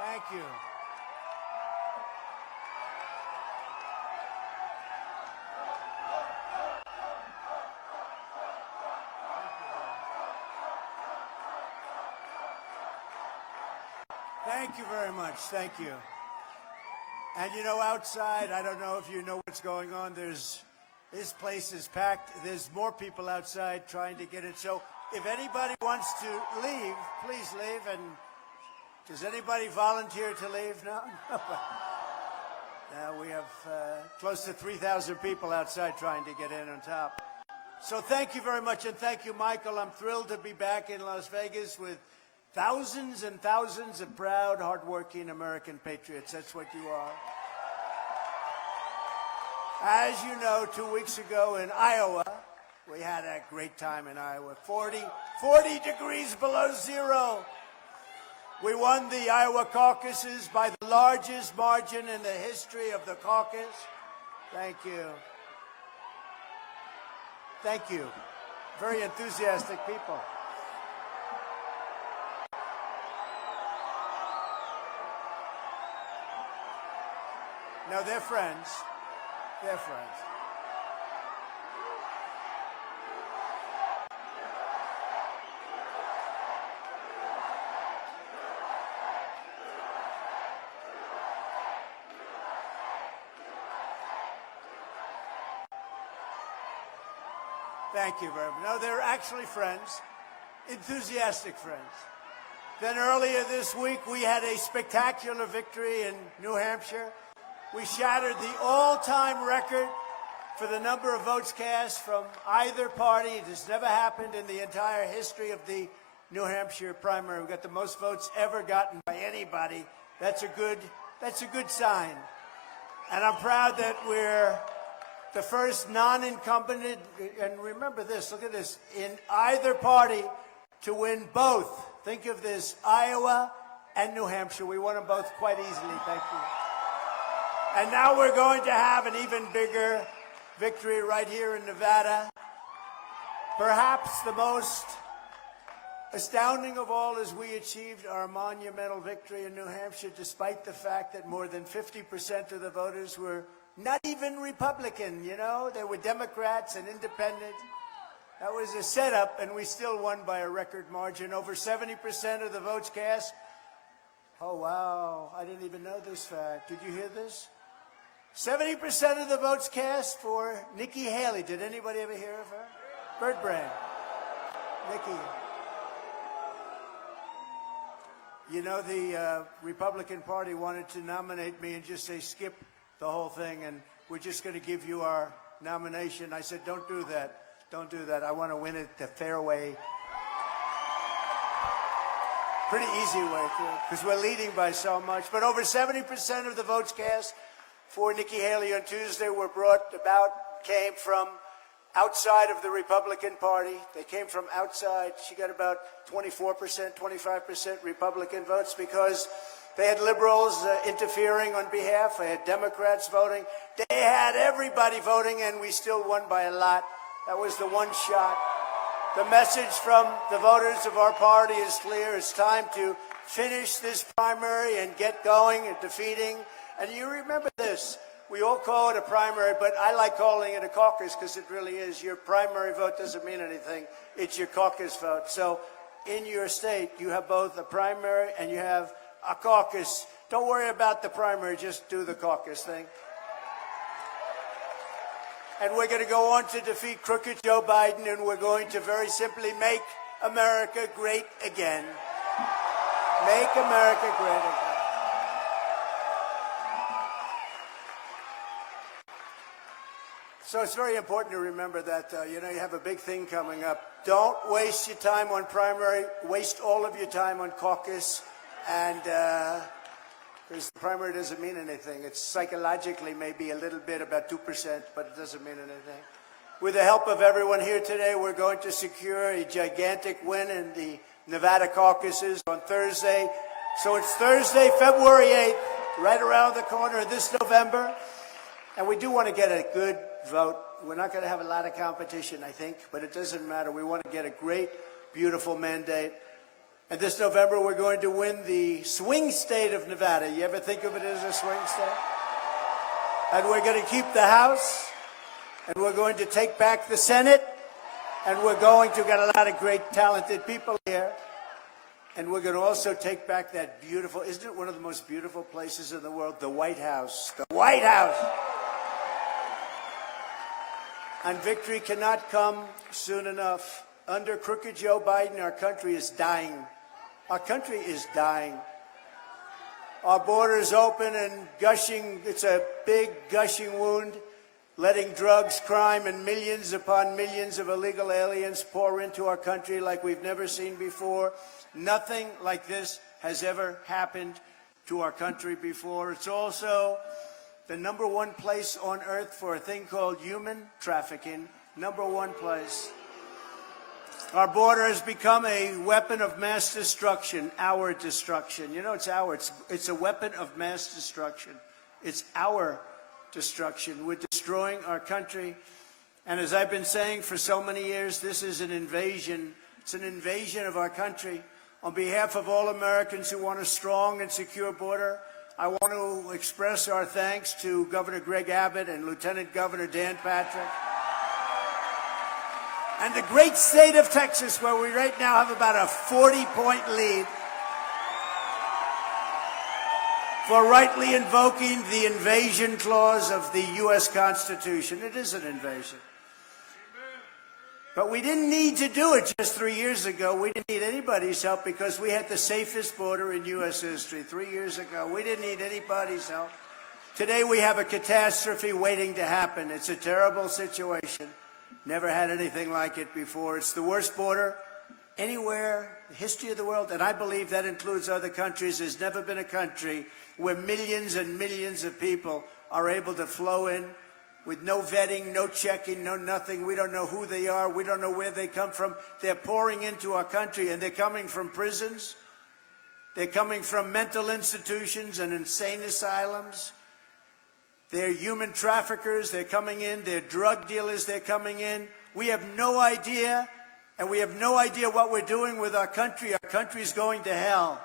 Thank you. Thank you very much. Thank you. And you know, outside, I don't know if you know what's going on. This place is packed. There's more people outside trying to get it. So if anybody wants to leave, please leave. And does anybody volunteer to leave? No? Now we have close to 3,000 people outside trying to get in on top. So thank you very much, and thank you, Michael. I'm thrilled to be back in Las Vegas with thousands and thousands of proud, hardworking American patriots. That's what you are. As you know, 2 weeks ago in Iowa, we had a great time in Iowa. 40 degrees below zero. We won the Iowa caucuses by the largest margin in the history of the caucus. Thank you. Thank you. Very enthusiastic people. No, they're friends. They're friends. Thank you very much. No, they're actually friends, enthusiastic friends. Then earlier this week, we had a spectacular victory in New Hampshire. We shattered the all-time record for the number of votes cast from either party. It has never happened in the entire history of the New Hampshire primary. We got the most votes ever gotten by anybody. That's a good sign. And I'm proud that we're the first non-incumbent, and remember this, look at this, in either party to win both. Think of this, Iowa and New Hampshire. We won them both quite easily, thank you. And now we're going to have an even bigger victory right here in Nevada. Perhaps the most astounding of all is we achieved our monumental victory in New Hampshire despite the fact that more than 50% of the voters were not even Republican, you know? They were Democrats and independent. That was a setup, and we still won by a record margin. Over 70% of the votes cast. Oh, wow. I didn't even know this fact. Did you hear this? 70% of the votes cast for Nikki Haley. Did anybody ever hear of her? Bird brain. Nikki. You know, the Republican Party wanted to nominate me and just say, skip the whole thing, and we're just going to give you our nomination. I said, don't do that. Don't do that. I want to win it the fair way. Pretty easy way through, because we're leading by so much. But over 70% of the votes cast for Nikki Haley on Tuesday came from outside of the Republican Party. They came from outside. She got about 24%, 25% Republican votes because they had liberals interfering on behalf. They had Democrats voting. They had everybody voting, and we still won by a lot. That was the one shot. The message from the voters of our party is clear. It's time to finish this primary and get going and defeating. And you remember this. We all call it a primary, but I like calling it a caucus because it really is. Your primary vote doesn't mean anything. It's your caucus vote. So in your state, you have both a primary and you have a caucus. Don't worry about the primary. Just do the caucus thing. And we're going to go on to defeat crooked Joe Biden, and we're going to very simply make America great again. Make America great again. So it's very important to remember that, you have a big thing coming up. Don't waste your time on primary. Waste all of your time on caucus. And because the primary doesn't mean anything. It's psychologically maybe a little bit, about 2%, but it doesn't mean anything. With the help of everyone here today, we're going to secure a gigantic win in the Nevada caucuses on Thursday. So it's Thursday, February 8th, right around the corner this November. And we do want to get a good vote. We're not going to have a lot of competition, I think, but it doesn't matter. We want to get a great, beautiful mandate. And this November, we're going to win the swing state of Nevada. You ever think of it as a swing state? And we're going to keep the House, and we're going to take back the Senate, and we're going to get a lot of great, talented people here. And we're going to also take back that beautiful, isn't it one of the most beautiful places in the world? The White House. The White House. And victory cannot come soon enough. Under crooked Joe Biden, our country is dying. Our country is dying. Our border is open and gushing. It's a big gushing wound, letting drugs, crime, and millions upon millions of illegal aliens pour into our country like we've never seen before. Nothing like this has ever happened to our country before. It's also the #1 place on earth for a thing called human trafficking. #1 place. Our border has become a weapon of mass destruction, our destruction. You know, it's a weapon of mass destruction. It's our destruction. We're destroying our country. And as I've been saying for so many years, this is an invasion. It's an invasion of our country. On behalf of all Americans who want a strong and secure border, I want to express our thanks to Governor Greg Abbott and Lieutenant Governor Dan Patrick. And the great state of Texas, where we right now have about a 40-point lead, for rightly invoking the invasion clause of the U.S. Constitution. It is an invasion. But we didn't need to do it just 3 years ago. We didn't need anybody's help because we had the safest border in U.S. history 3 years ago. We didn't need anybody's help. Today we have a catastrophe waiting to happen. It's a terrible situation. Never had anything like it before. It's the worst border anywhere in the history of the world, and I believe that includes other countries. There's never been a country where millions and millions of people are able to flow in with no vetting, no checking, no nothing. We don't know who they are. We don't know where they come from. They're pouring into our country, and they're coming from prisons. They're coming from mental institutions and insane asylums. They're human traffickers. They're coming in. They're drug dealers. They're coming in. We have no idea, and we have no idea what we're doing with our country. Our country's going to hell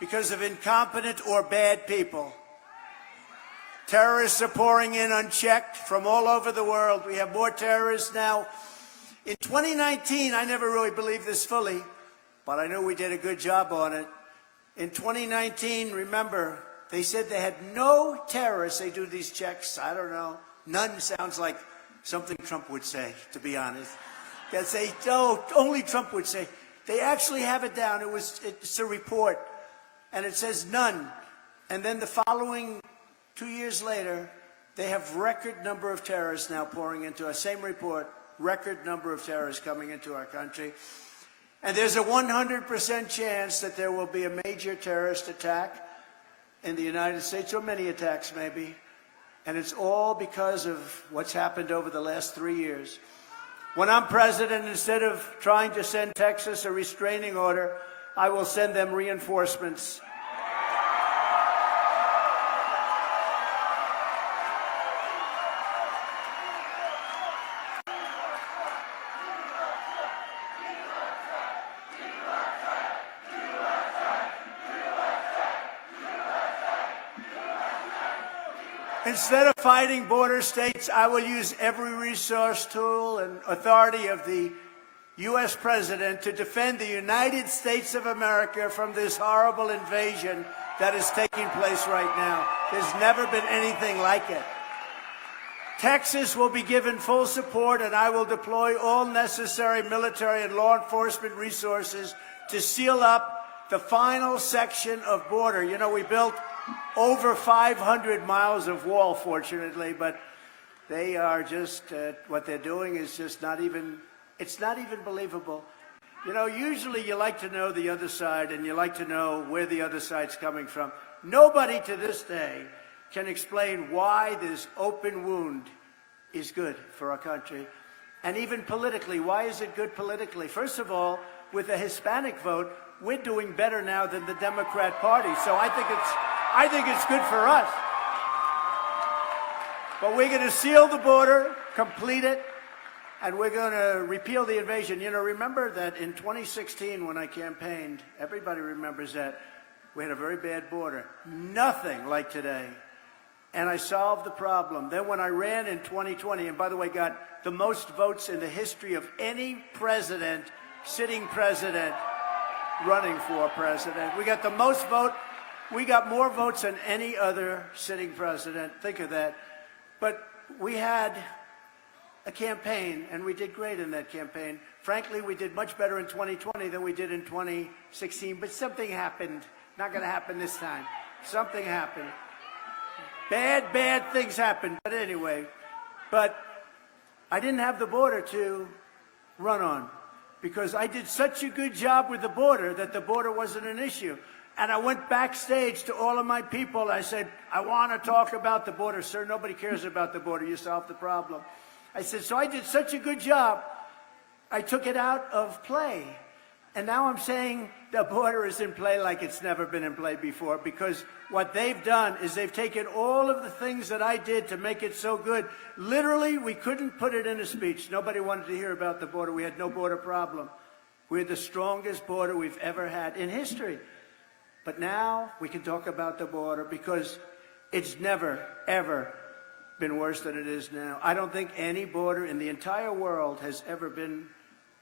because of incompetent or bad people. Terrorists are pouring in unchecked from all over the world. We have more terrorists now. In 2019, I never really believed this fully, but I know we did a good job on it. In 2019, remember, they said they had no terrorists. They do these checks. I don't know. None sounds like something Trump would say, to be honest. They'd say, no, only Trump would say. They actually have it down. It's a report, and it says none. And then the following 2 years later, they have record number of terrorists now pouring into us. Same report, record number of terrorists coming into our country. And there's a 100% chance that there will be a major terrorist attack in the United States, or many attacks maybe. And it's all because of what's happened over the last 3 years. When I'm president, instead of trying to send Texas a restraining order, I will send them reinforcements. Instead of fighting border states, I will use every resource, tool, and authority of the U.S. president to defend the United States of America from this horrible invasion that is taking place right now. There's never been anything like it. Texas will be given full support, and I will deploy all necessary military and law enforcement resources to seal up the final section of border. You know, we built over 500 miles of wall, fortunately, but they are just, what they're doing is just not even, it's not even believable. You know, usually you like to know the other side, and you like to know where the other side's coming from. Nobody to this day can explain why this open wound is good for our country. And even politically, why is it good politically? First of all, with the Hispanic vote, we're doing better now than the Democrat Party. So I think it's good for us. But we're going to seal the border, complete it, And we're going to repeal the invasion. You know, remember that in 2016 when I campaigned, everybody remembers that, we had a very bad border. Nothing like today. And I solved the problem. Then when I ran in 2020, and by the way, got the most votes in the history of any president, sitting president, running for president. We got the most vote. We got more votes than any other sitting president. Think of that. But we had a campaign, and we did great in that campaign. Frankly, we did much better in 2020 than we did in 2016, but something happened. Not going to happen this time. Something happened. Bad things happened. But anyway, I didn't have the border to run on because I did such a good job with the border that the border wasn't an issue. And I went backstage to all of my people. I said, I want to talk about the border. Sir, nobody cares about the border. You solved the problem. I said, so I did such a good job, I took it out of play. And now I'm saying the border is in play like it's never been in play before, because what they've done is they've taken all of the things that I did to make it so good. Literally, we couldn't put it in a speech. Nobody wanted to hear about the border. We had no border problem. We had the strongest border we've ever had in history. But now we can talk about the border because it's never, ever been worse than it is now. I don't think any border in the entire world has ever been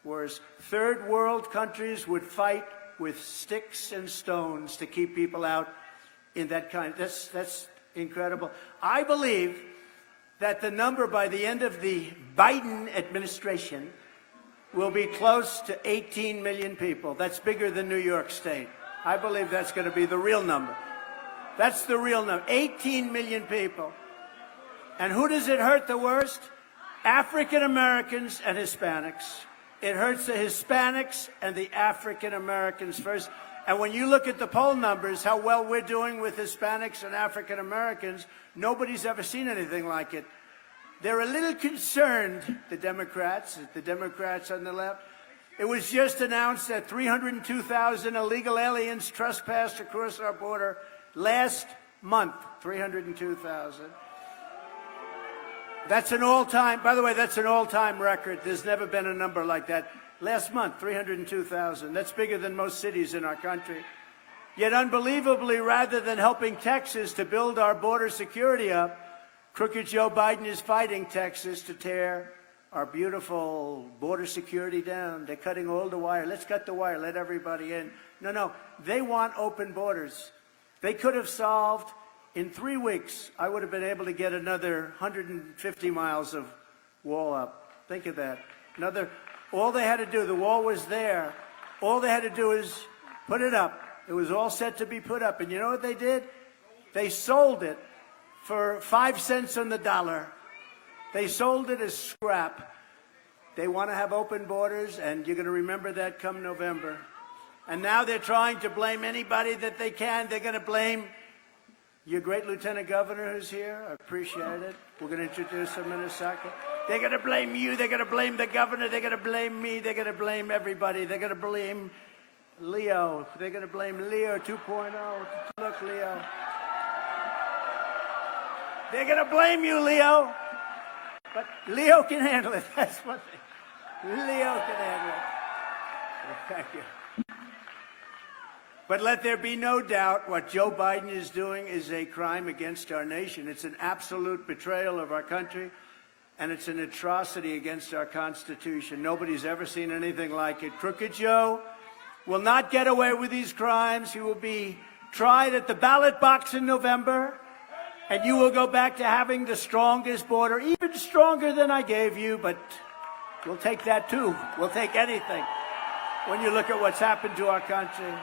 worse. Third world countries would fight with sticks and stones to keep people out in that kind. That's incredible. I believe that the number by the end of the Biden administration will be close to 18 million people. That's bigger than New York State. I believe that's going to be the real number. That's the real number. 18 million people. And who does it hurt the worst? African Americans and Hispanics. It hurts the Hispanics and the African Americans first. And when you look at the poll numbers, how well we're doing with Hispanics and African Americans, nobody's ever seen anything like it. They're a little concerned, the Democrats on the left. It was just announced that 302,000 illegal aliens trespassed across our border last month, 302,000. That's an all-time, by the way, that's an all-time record. There's never been a number like that. Last month, 302,000. That's bigger than most cities in our country. Yet unbelievably, rather than helping Texas to build our border security up, crooked Joe Biden is fighting Texas to tear our beautiful border security down. They're cutting all the wire. Let's cut the wire. Let everybody in. No. They want open borders. They could have solved, in 3 weeks, I would have been able to get another 150 miles of wall up. Think of that. All they had to do, the wall was there. All they had to do is put it up. It was all set to be put up. And you know what they did? They sold it for 5 cents on the dollar. They sold it as scrap. They want to have open borders, and you're going to remember that come November. And now they're trying to blame anybody that they can. They're going to blame your great Lieutenant Governor who's here. I appreciate it. We're going to introduce him in a second. They're going to blame you. They're going to blame the governor. They're going to blame me. They're going to blame everybody. They're going to blame Leo. They're going to blame Leo 2.0. Look, Leo. They're going to blame you, Leo. But Leo can handle it. That's what Leo can handle it. Thank you. But let there be no doubt, what Joe Biden is doing is a crime against our nation. It's an absolute betrayal of our country, and it's an atrocity against our Constitution. Nobody's ever seen anything like it. Crooked Joe will not get away with these crimes. He will be tried at the ballot box in November, and you will go back to having the strongest border, even stronger than I gave you, but we'll take that too. We'll take anything when you look at what's happened to our country.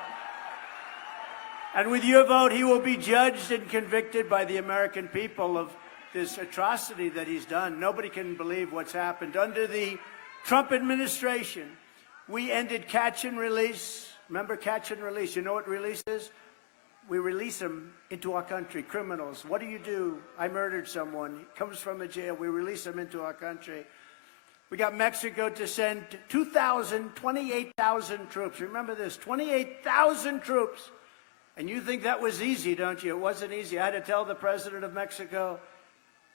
And with your vote, he will be judged and convicted by the American people of this atrocity that he's done. Nobody can believe what's happened. Under the Trump administration, we ended catch and release. Remember catch and release? You know what release is? We release them into our country, criminals. What do? I murdered someone. He comes from a jail. We release them into our country. We got Mexico to send 28,000 troops. Remember this, 28,000 troops. And you think that was easy, don't you? It wasn't easy. I had to tell the president of Mexico,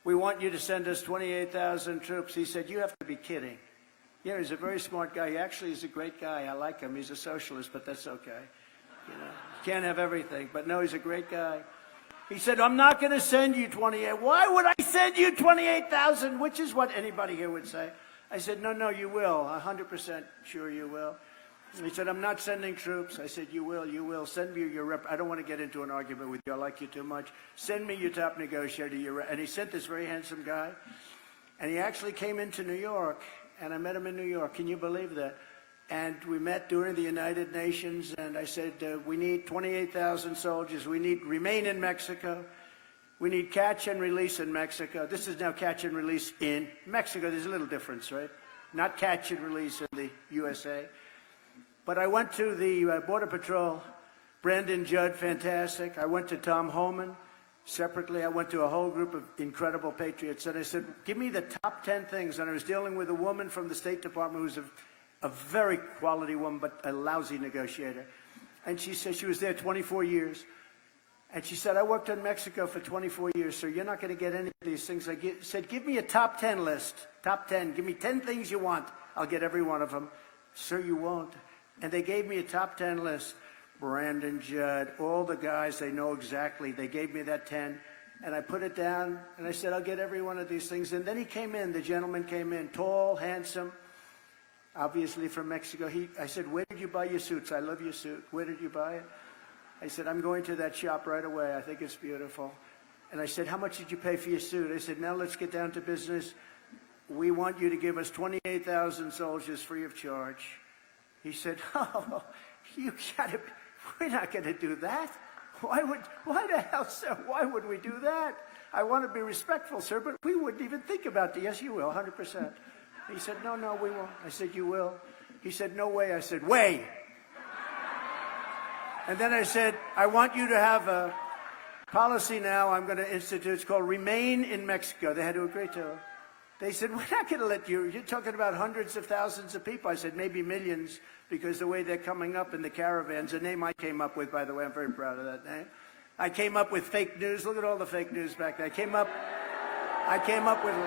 we want you to send us 28,000 troops. He said, you have to be kidding. Yeah, he's a very smart guy. He actually is a great guy. I like him. He's a socialist, but that's okay. You know, you can't have everything. But no, he's a great guy. He said, I'm not going to send you 28. Why would I send you 28,000? Which is what anybody here would say. I said, no, you will. 100% sure you will. He said, I'm not sending troops. I said, you will. Send me your rep. I don't want to get into an argument with you. I like you too much. Send me your top negotiator. And he sent this very handsome guy. And he actually came into New York. And I met him in New York. Can you believe that? And we met during the United Nations, and I said, we need 28,000 soldiers. We need remain in Mexico. We need catch and release in Mexico. This is now catch and release in Mexico. There's a little difference, right? Not catch and release in the USA. But I went to the Border Patrol, Brandon Judd, fantastic. I went to Tom Homan separately. I went to a whole group of incredible patriots, and I said, give me the top 10 things. And I was dealing with a woman from the State Department who's a very quality woman, but a lousy negotiator. And she said she was there 24 years. And she said, I worked in Mexico for 24 years, so you're not going to get any of these things. I said, give me a top 10 list. Top 10. Give me 10 things you want. I'll get every one of them. Sir, you won't. And they gave me a top 10 list. Brandon Judd, all the guys, they know exactly. They gave me that 10. And I put it down, and I said, I'll get every one of these things. And then he came in. The gentleman came in, tall, handsome, obviously from Mexico. I said, where did you buy your suits? I love your suit. Where did you buy it? I said, I'm going to that shop right away. I think it's beautiful. And I said, how much did you pay for your suit? I said, now let's get down to business. We want you to give us 28,000 soldiers free of charge. He said, oh, you got to, we're not going to do that. Why the hell, sir? Why would we do that? I want to be respectful, sir, but we wouldn't even think about that. Yes, you will, 100%. He said, no, we won't. I said, you will. He said, no way. I said, way. And then I said, I want you to have a policy now I'm going to institute. It's called Remain in Mexico. They had to agree to it. They said, we're not going to let you. You're talking about hundreds of thousands of people. I said, maybe millions, because the way they're coming up in the caravans, a name I came up with, by the way, I'm very proud of that name. I came up with fake news. Look at all the fake news back there. I came up with a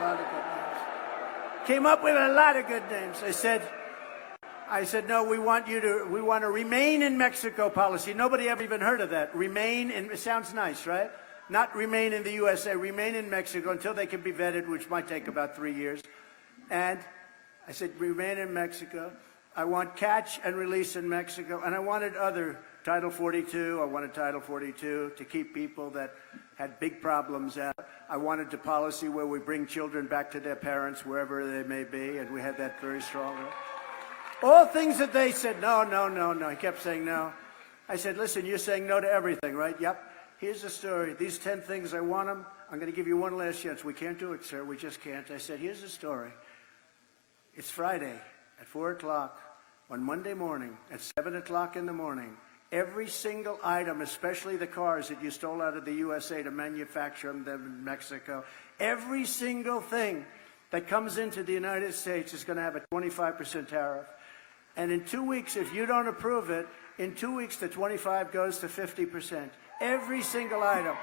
lot of good names. I said, no, we want a remain in Mexico policy. Nobody ever even heard of that. Remain in, it sounds nice, right? Not remain in the USA, remain in Mexico until they can be vetted, which might take about 3 years. And I said, remain in Mexico. I want catch and release in Mexico. And I wanted other Title 42. I wanted Title 42 to keep people that had big problems out. I wanted a policy where we bring children back to their parents, wherever they may be, and we had that very strongly. All things that they said, no. He kept saying no. I said, listen, you're saying no to everything, right? Yep. Here's the story. These 10 things, I want them. I'm going to give you one last chance. We can't do it, sir. We just can't. I said, here's the story. It's Friday at 4 o'clock on Monday morning at 7 o'clock in the morning. Every single item, especially the cars that you stole out of the USA to manufacture them in Mexico, every single thing that comes into the United States is going to have a 25% tariff. And in 2 weeks, if you don't approve it, in 2 weeks, the 25 goes to 50%. Every single item.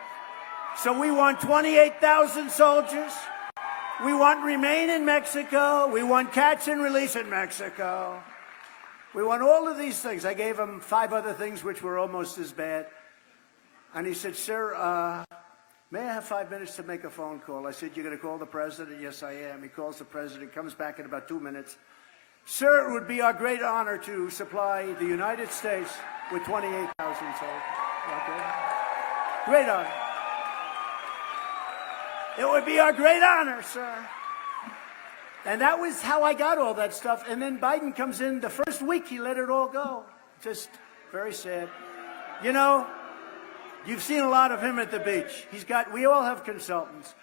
So we want 28,000 soldiers. We want remain in Mexico. We want catch and release in Mexico. We want all of these things. I gave him 5 other things which were almost as bad. And he said, sir, may I have 5 minutes to make a phone call? I said, you're going to call the president? Yes, I am. He calls the president, comes back in about 2 minutes. Sir, it would be our great honor to supply the United States with 28,000 soldiers. Okay. Great honor. It would be our great honor, sir. And that was how I got all that stuff. And then Biden comes in. The first week, he let it all go. Just very sad. You know, you've seen a lot of him at the beach. We all have consultants.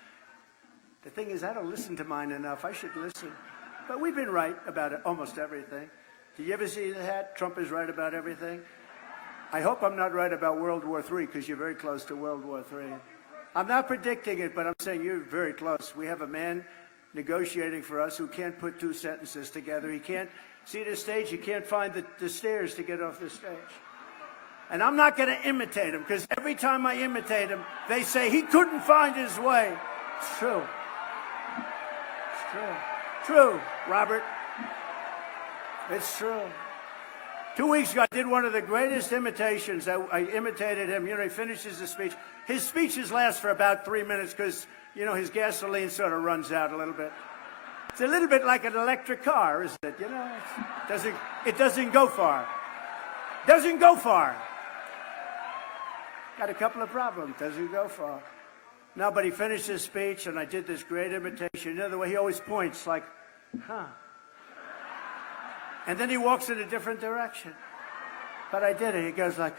The thing is, I don't listen to mine enough. I should listen. But we've been right about it, almost everything. Do you ever see that? Trump is right about everything. I hope I'm not right about World War III, because you're very close to World War III. I'm not predicting it, but I'm saying you're very close. We have a man negotiating for us who can't put 2 sentences together. He can't see the stage. He can't find the stairs to get off the stage. And I'm not going to imitate him, because every time I imitate him, they say he couldn't find his way. It's true. It's true. True, Robert. It's true. 2 weeks ago, I did one of the greatest imitations. I imitated him. You know, he finishes the speech. His speeches last for about 3 minutes because, you know, his gasoline sort of runs out a little bit. It's a little bit like an electric car, isn't it? You know, it doesn't go far. Doesn't go far. Got a couple of problems. Doesn't go far. No, but he finished his speech, and I did this great imitation. You know, the way he always points, like, huh. And then he walks in a different direction. But I did it. He goes like,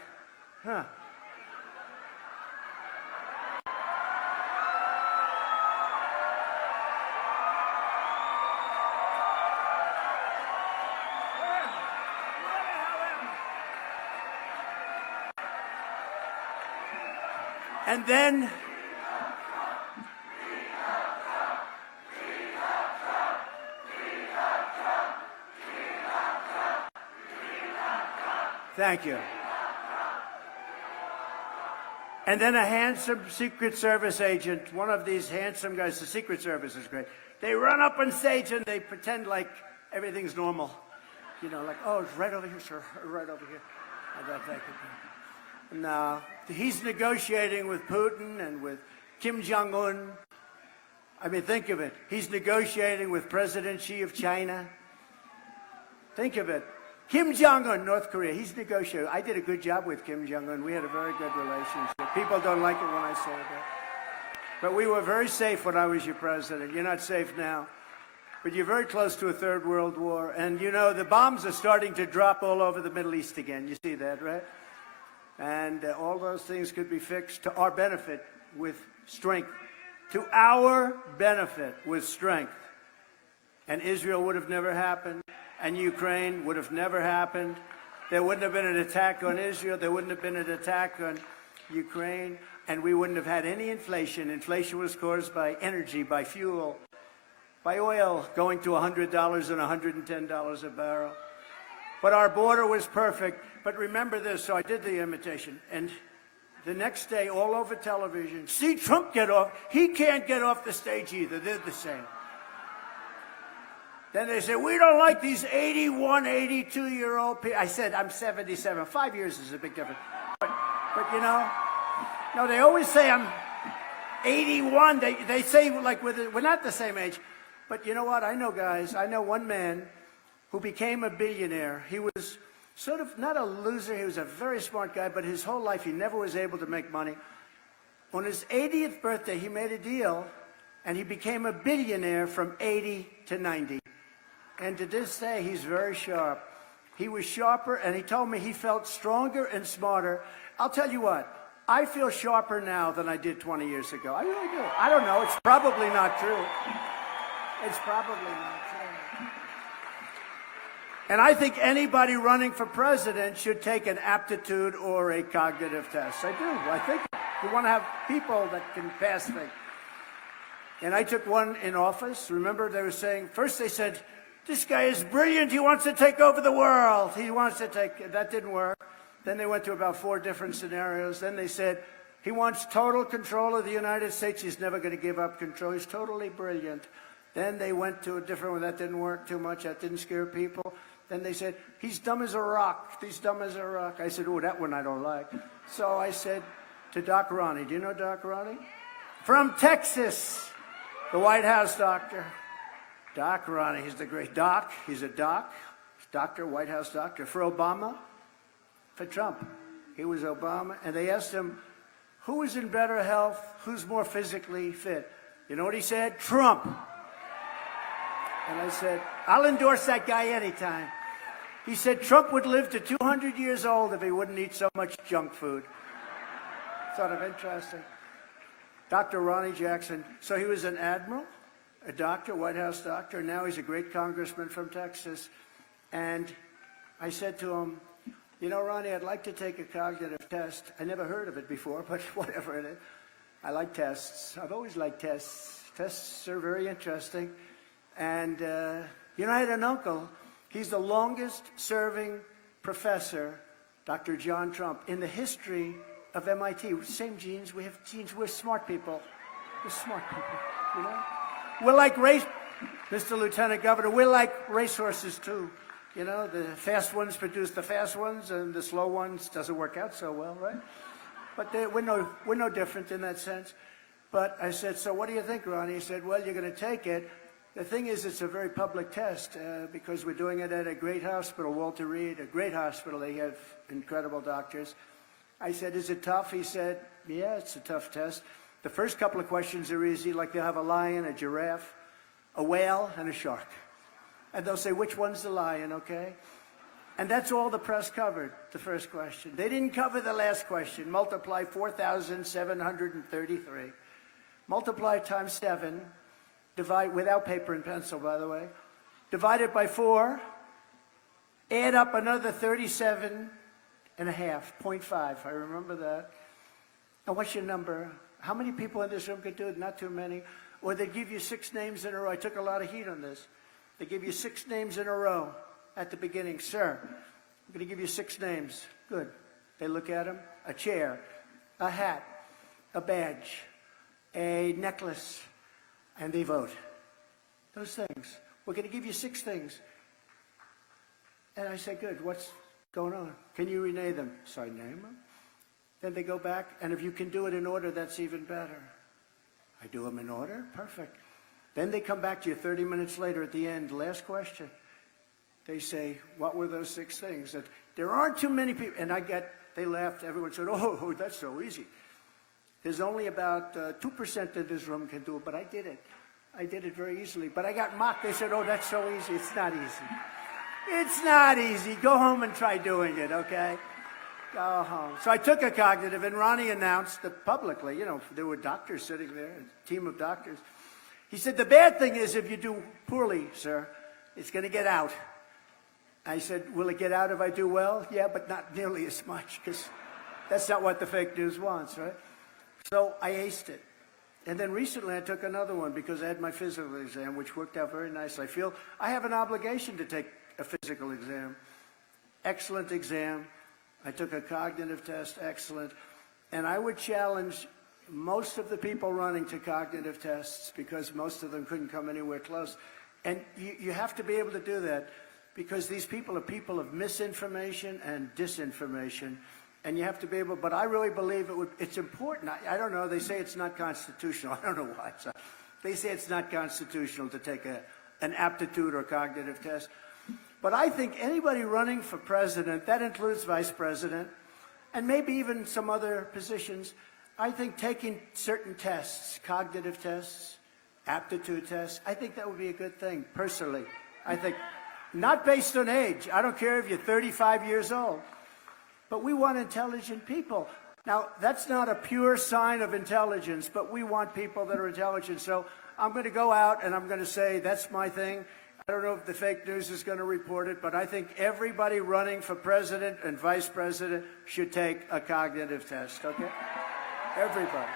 huh. And then thank you. And then a handsome Secret Service agent, one of these handsome guys, the Secret Service is great. They run up on stage and they pretend like everything's normal. You know, like, oh, it's right over here, sir, right over here. I thought that could be. No, he's negotiating with Putin and with Kim Jong-un. I mean, think of it. He's negotiating with President Xi of China. Think of it. Kim Jong-un, North Korea, he's negotiating. I did a good job with Kim Jong-un. We had a very good relationship. People don't like it when I say that. But we were very safe when I was your president. You're not safe now. But you're very close to a third world war. And, you know, the bombs are starting to drop all over the Middle East again. You see that, right? And all those things could be fixed to our benefit with strength. To our benefit with strength. And Israel would have never happened. And Ukraine would have never happened. There wouldn't have been an attack on Israel. There wouldn't have been an attack on Ukraine. And we wouldn't have had any inflation. Inflation was caused by energy, by fuel, by oil going to $100 and $110 a barrel. But our border was perfect. But remember this, so I did the imitation. And the next day, all over television, see Trump get off. He can't get off the stage either. They're the same. Then they say, we don't like these 81, 82-year-old people. I said, I'm 77. 5 years is a big difference. But you know, no, they always say I'm 81. They say, like, we're not the same age. But you know what? I know guys. I know one man who became a billionaire. He was sort of not a loser. He was a very smart guy, but his whole life he never was able to make money. On his 80th birthday, he made a deal, and he became a billionaire from 80 to 90. And to this day, he's very sharp. He was sharper, and he told me he felt stronger and smarter. I'll tell you what, I feel sharper now than I did 20 years ago. I really do. I don't know. It's probably not true. It's probably not true. And I think anybody running for president should take an aptitude or a cognitive test. I do. I think you want to have people that can pass things. And I took one in office. Remember, they were saying, first they said, this guy is brilliant. He wants to take over the world. He wants to take, that didn't work. Then they went to about 4 different scenarios. Then they said, he wants total control of the United States. He's never going to give up control. He's totally brilliant. Then they went to a different one. That didn't work too much. That didn't scare people. Then they said, he's dumb as a rock. He's dumb as a rock. I said, oh, that one I don't like. So I said to Doc Ronnie, do you know Doc Ronnie? From Texas, the White House doctor. Doc Ronnie, he's the great doc. He's a doc, doctor, White House doctor. For Obama, for Trump, he was Obama. And they asked him, who is in better health? Who's more physically fit? You know what he said? Trump. And I said, I'll endorse that guy anytime. He said Trump would live to 200 years old if he wouldn't eat so much junk food. Sort of interesting. Dr. Ronnie Jackson. So he was an admiral, a doctor, White House doctor. Now he's a great congressman from Texas. And I said to him, you know, Ronnie, I'd like to take a cognitive test. I never heard of it before, but whatever it is. I like tests. I've always liked tests. Tests are very interesting. And, you know, I had an uncle. He's the longest-serving professor, Dr. John Trump, in the history of MIT. Same genes. We have genes. We're smart people. We're smart people, you know? We're like Mr. Lieutenant Governor, we're like racehorses, too. You know, the fast ones produce the fast ones, and the slow ones doesn't work out so well, right? But we're no different in that sense. But I said, so what do you think, Ronnie? He said, well, you're going to take it. The thing is, it's a very public test because we're doing it at a great hospital, Walter Reed, a great hospital. They have incredible doctors. I said, is it tough? He said, yeah, it's a tough test. The first couple of questions are easy, like they'll have a lion, a giraffe, a whale, and a shark. And they'll say, which one's the lion, okay? And that's all the press covered, the first question. They didn't cover the last question. Multiply 4,733. Multiply times 7. Divide, without paper and pencil, by the way. Divide it by 4. Add up another 37 and a half, 0.5. I remember that. And what's your number? How many people in this room could do it? Not too many. Or they give you 6 names in a row. I took a lot of heat on this. They give you 6 names in a row at the beginning. Sir, I'm going to give you 6 names. Good. They look at them. A chair, a hat, a badge, a necklace, and they vote. Those things. We're going to give you 6 things. And I say, good, what's going on? Can you rename them? So I name them. Then they go back, and if you can do it in order, that's even better. I do them in order, perfect. Then they come back to you 30 minutes later at the end, last question. They say, what were those 6 things? That there aren't too many people, and they laughed, everyone said, oh, that's so easy. There's only about 2% of this room can do it, but I did it. I did it very easily, but I got mocked. They said, oh, that's so easy. It's not easy. It's not easy. Go home and try doing it, okay? Go home. So I took a cognitive, and Ronnie announced that publicly, you know, there were doctors sitting there, a team of doctors. He said, the bad thing is if you do poorly, sir, it's going to get out. I said, will it get out if I do well? Yeah, but not nearly as much, because that's not what the fake news wants, right? So I aced it. And then recently I took another one because I had my physical exam, which worked out very nicely. I feel I have an obligation to take a physical exam. Excellent exam. I took a cognitive test, excellent. And I would challenge most of the people running to cognitive tests because most of them couldn't come anywhere close. And you have to be able to do that because these people are people of misinformation and disinformation. And you have to be able, but I really believe it's important. I don't know, they say it's not constitutional. I don't know why. They say it's not constitutional to take an aptitude or cognitive test. But I think anybody running for president, that includes vice president, and maybe even some other positions, I think taking certain tests, cognitive tests, aptitude tests, I think that would be a good thing, personally. I think, not based on age. I don't care if you're 35 years old. But we want intelligent people. Now, that's not a pure sign of intelligence, but we want people that are intelligent. So I'm going to go out and I'm going to say, that's my thing. I don't know if the fake news is going to report it, but I think everybody running for president and vice president should take a cognitive test, okay? Everybody.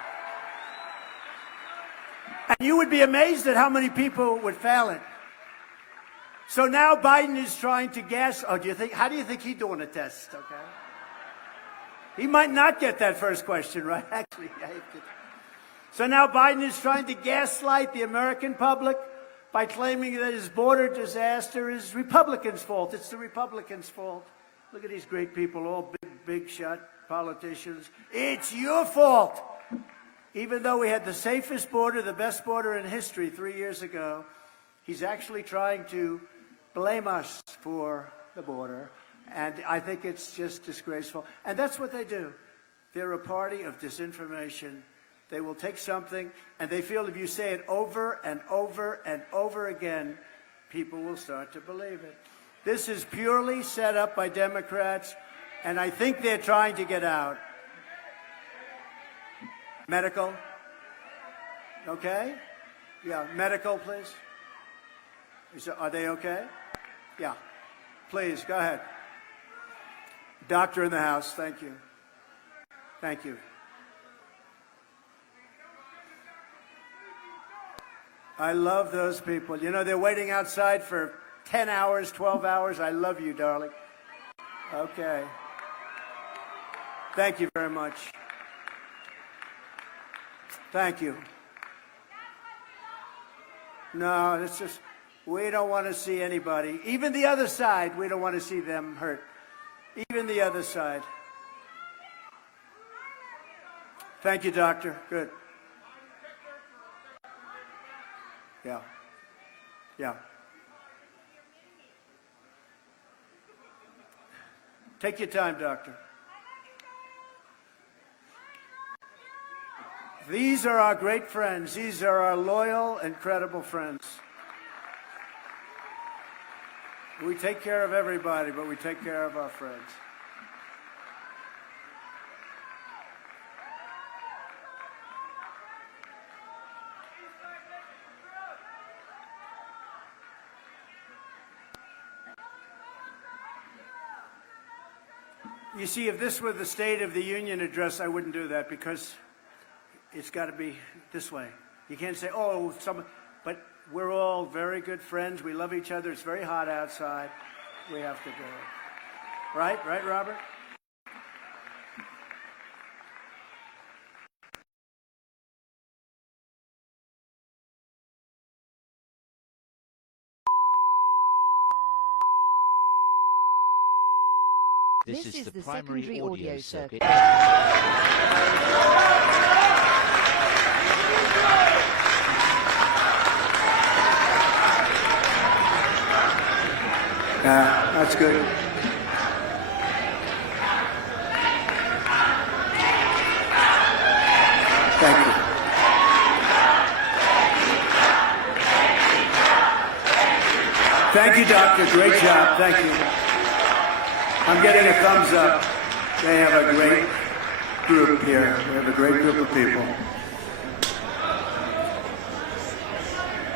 And you would be amazed at how many people would fail it. So now Biden is trying to guess, how do you think he's doing a test, okay? He might not get that first question right, actually. So now Biden is trying to gaslight the American public by claiming that his border disaster is Republicans' fault. It's the Republicans' fault. Look at these great people, all big shot politicians. It's your fault. Even though we had the safest border, the best border in history 3 years ago, he's actually trying to blame us for the border. And I think it's just disgraceful. And that's what they do. They're a party of disinformation. They will take something, and they feel if you say it over and over and over again, people will start to believe it. This is purely set up by Democrats, and I think they're trying to get out. Medical? Okay? Yeah, medical, please. Are they okay? Yeah. Please, go ahead. Doctor in the house, thank you. Thank you. I love those people. You know, they're waiting outside for 10 hours, 12 hours. I love you, darling. Okay. Thank you very much. Thank you. No, it's just, We don't want to see anybody, even the other side, we don't want to see them hurt. Even the other side. Thank you, doctor. Good. Yeah. Yeah. Take your time, doctor. These are our great friends. These are our loyal and credible friends. We take care of everybody, but we take care of our friends. You see, if this were the State of the Union address, I wouldn't do that because it's got to be this way. You can't say, oh, someone, but we're all very good friends. We love each other. It's very hot outside. We have to do it. Right? Right, Robert? This is the primary audio circuit. Yeah, that's good. Thank you. Thank you, doctor. Great job. Thank you. I'm getting a thumbs up. They have a great group here. We have a great group of people.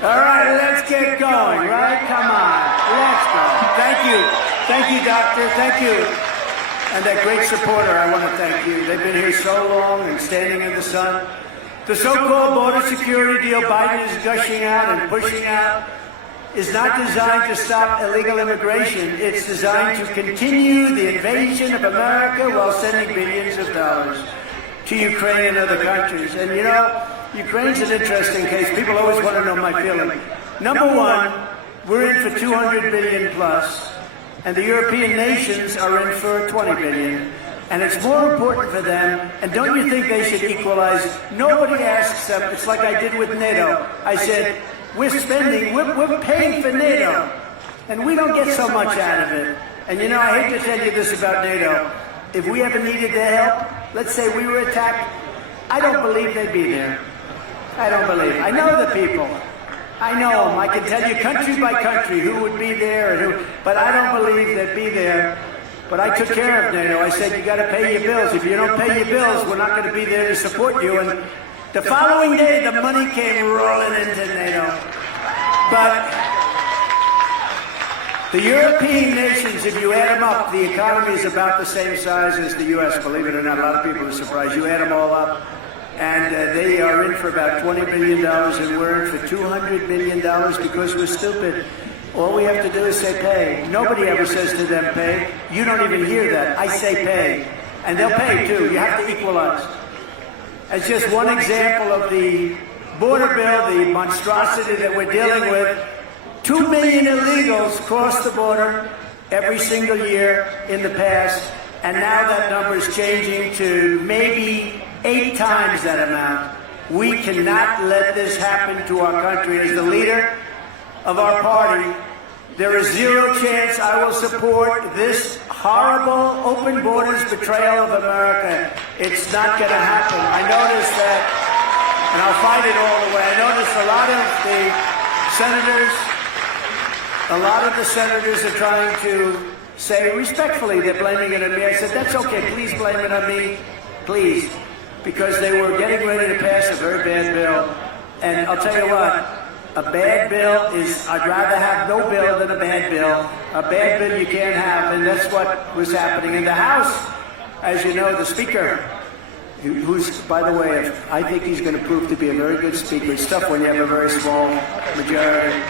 All right, let's get going, right? Come on, let's go. Thank you. Thank you, doctor. Thank you. And that great supporter, I want to thank you. They've been here so long and standing in the sun. The so-called border security deal Biden is gushing out and pushing out is not designed to stop illegal immigration. It's designed to continue the invasion of America while sending billions of dollars to Ukraine and other countries. And you know, Ukraine's an interesting case. People always want to know my feeling. Number one, we're in for 200 billion plus, and the European nations are in for 20 billion. And it's more important for them, and don't you think they should equalize? Nobody asks them. It's like I did with NATO. I said, we're spending, we're paying for NATO, and we don't get so much out of it. And you know, I hate to tell you this about NATO. If we ever needed their help, let's say we were attacked, I don't believe they'd be there. I don't believe it. I know the people. I know them. I can tell you country by country who would be there, and who, but I don't believe they'd be there. But I took care of NATO. I said, you got to pay your bills. If you don't pay your bills, we're not going to be there to support you. And the following day, the money came rolling into NATO. But the European nations, if you add them up, the economy is about the same size as the U.S., believe it or not. A lot of people are surprised. You add them all up, and they are in for about $20 billion, and we're in for $200 billion because we're stupid. All we have to do is say pay. Nobody ever says to them pay. You don't even hear that. I say pay. And they'll pay too. You have to equalize. As just one example of the border bill, the monstrosity that we're dealing with, 2 million illegals cross the border every single year in the past, and now that number is changing to maybe 8 times that amount. We cannot let this happen to our country. As the leader of our party, there is zero chance I will support this horrible open borders betrayal of America. It's not going to happen. I noticed that, and I'll fight it all the way. I noticed a lot of the senators are trying to say respectfully they're blaming it on me. I said, that's okay. Please blame it on me. Please. Because they were getting ready to pass a very bad bill. And I'll tell you what. A bad bill is, I'd rather have no bill than a bad bill. A bad bill you can't have, and that's what was happening in the House. As you know, the Speaker, who's, by the way, I think he's going to prove to be a very good speaker. It's tough when you have a very small majority.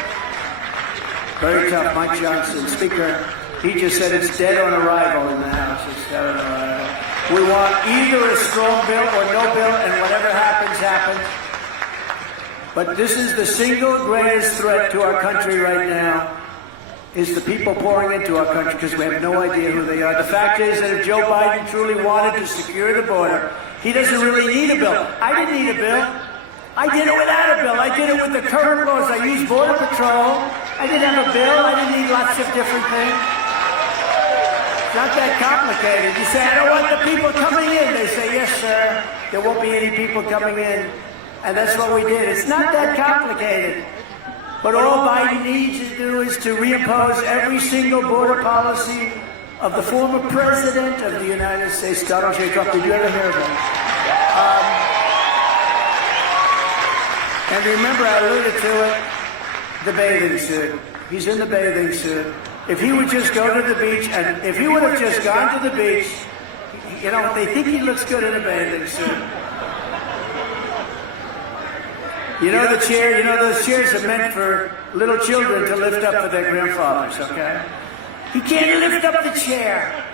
Very tough. Mike Johnson, Speaker, he just said it's dead on arrival in the House. It's dead on arrival. We want either a strong bill or no bill, and whatever happens, happens. But this is the single greatest threat to our country right now, is the people pouring into our country because we have no idea who they are. The fact is that if Joe Biden truly wanted to secure the border, he doesn't really need a bill. I didn't need a bill. I did it without a bill. I did it with the current laws. I used Border Patrol. I didn't have a bill. I didn't need lots of different things. It's not that complicated. You say, I don't want the people coming in. They say, yes, sir. There won't be any people coming in. And that's what we did. It's not that complicated. But all Biden needs to do is to reimpose every single border policy of the former president of the United States, Donald J. Trump. Did you ever hear of him? And remember, I alluded to it, the bathing suit. He's in the bathing suit. If he would just go to the beach, and if he would have just gone to the beach, you know, they think he looks good in a bathing suit. You know the chair, you know those chairs are meant for little children to lift up for their grandfathers, okay? He can't lift up the chair.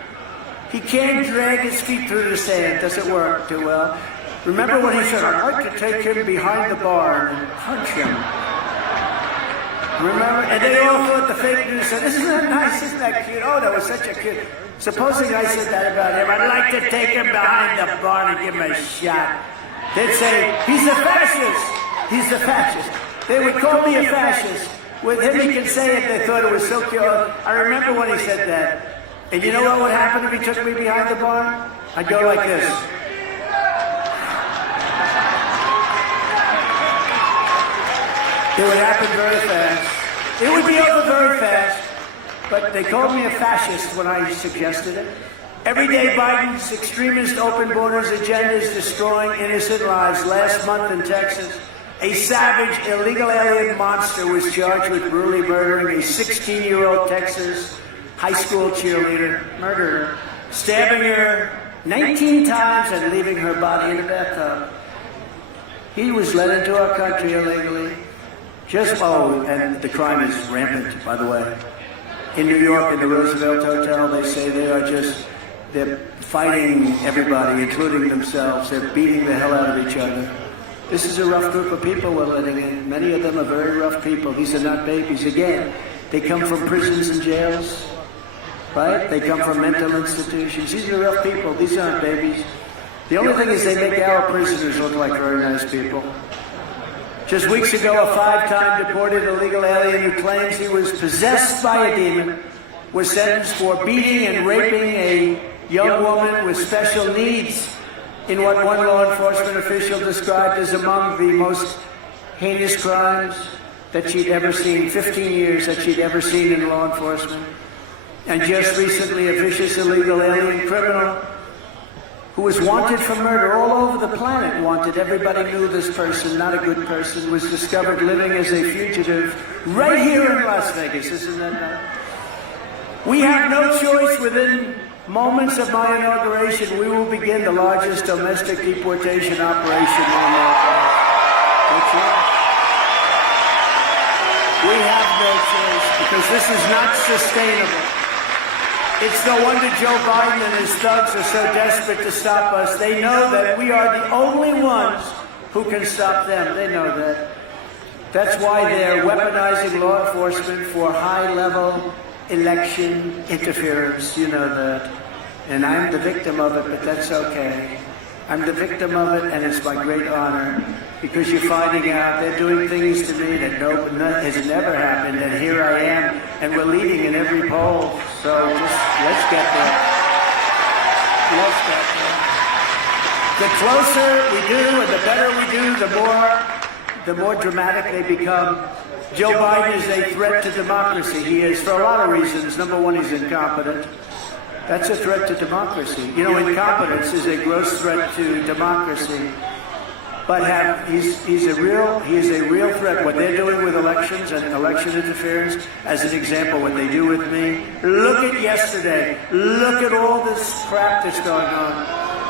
He can't drag his feet through the sand. Doesn't work too well. Remember when he said, I'd like to take him behind the bar and punch him. Remember? And they all thought the fake news said, isn't that nice? Isn't that cute? Oh, that was such a cute. Supposing I said that about him, I'd like to take him behind the bar and give him a shot. They'd say, he's a fascist. He's a fascist. They would call me a fascist. With him, he can say it. They thought it was so cute. I remember when he said that. And you know what would happen if he took me behind the bar? I'd go like this. It would happen very fast. It would be over very fast. But they called me a fascist when I suggested it. Every day, Biden's extremist open borders agenda is destroying innocent lives. Last month in Texas, a savage illegal alien monster was charged with brutally murdering a 16-year-old Texas high school cheerleader, murderer, stabbing her 19 times and leaving her body in a bathtub. He was let into our country illegally. And the crime is rampant, by the way. In New York, in the Roosevelt Hotel, they say they're fighting everybody, including themselves. They're beating the hell out of each other. This is a rough group of people we're letting in. Many of them are very rough people. These are not babies. Again, they come from prisons and jails, right? They come from mental institutions. These are rough people. These aren't babies. The only thing is they make our prisoners look like very nice people. Just weeks ago, a 5-time deported illegal alien who claims he was possessed by a demon was sentenced for beating and raping a young woman with special needs in what one law enforcement official described as among the most heinous crimes that she'd ever seen, 15 years that she'd ever seen in law enforcement. And just recently, a vicious illegal alien criminal who was wanted for murder all over the planet, wanted. Everybody knew this person, not a good person, was discovered living as a fugitive right here in Las Vegas. Isn't that nice? We have no choice. Within moments of my inauguration, we will begin the largest domestic deportation operation in America. That's right. We have no choice because this is not sustainable. It's no wonder Joe Biden and his thugs are so desperate to stop us. They know that we are the only ones who can stop them. They know that. That's why they're weaponizing law enforcement for high-level election interference. You know that. And I'm the victim of it, but that's okay. I'm the victim of it, and it's my great honor, because you're finding out they're doing things to me that has never happened, and here I am, and we're leading in every poll. So just let's get there. Let's get there. The closer we do, and the better we do, the more dramatic they become. Joe Biden is a threat to democracy. He is for a lot of reasons. Number one, he's incompetent. That's a threat to democracy. You know, incompetence is a gross threat to democracy. But he's a real threat. What they're doing with elections and election interference, as an example, what they do with me. Look at yesterday. Look at all this crap that's going on.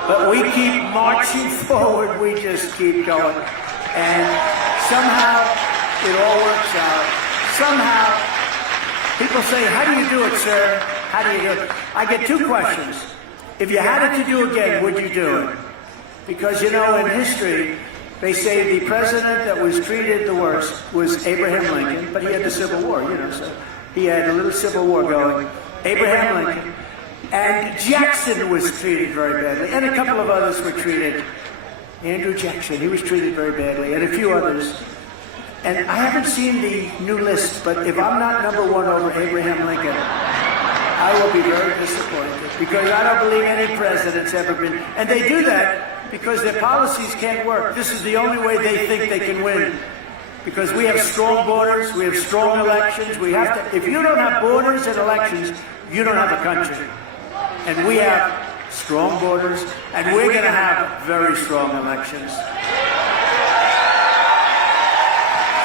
But we keep marching forward. We just keep going. And somehow it all works out. Somehow people say, how do you do it, sir? How do you do it? I get two questions. If you had it to do again, would you do it? Because, you know, in history, They say the president that was treated the worst was Abraham Lincoln, but he had the Civil War, so he had a little Civil War going. Abraham Lincoln. And Jackson was treated very badly, and a couple of others were treated. Andrew Jackson, he was treated very badly, and a few others. And I haven't seen the new list, but if I'm not number one over Abraham Lincoln, I will be very disappointed, because I don't believe any president's ever been. And they do that because their policies can't work. This is the only way they think they can win. Because we have strong borders, we have strong elections, we have to, if you don't have borders and elections, you don't have a country. And we have strong borders, and we're going to have very strong elections.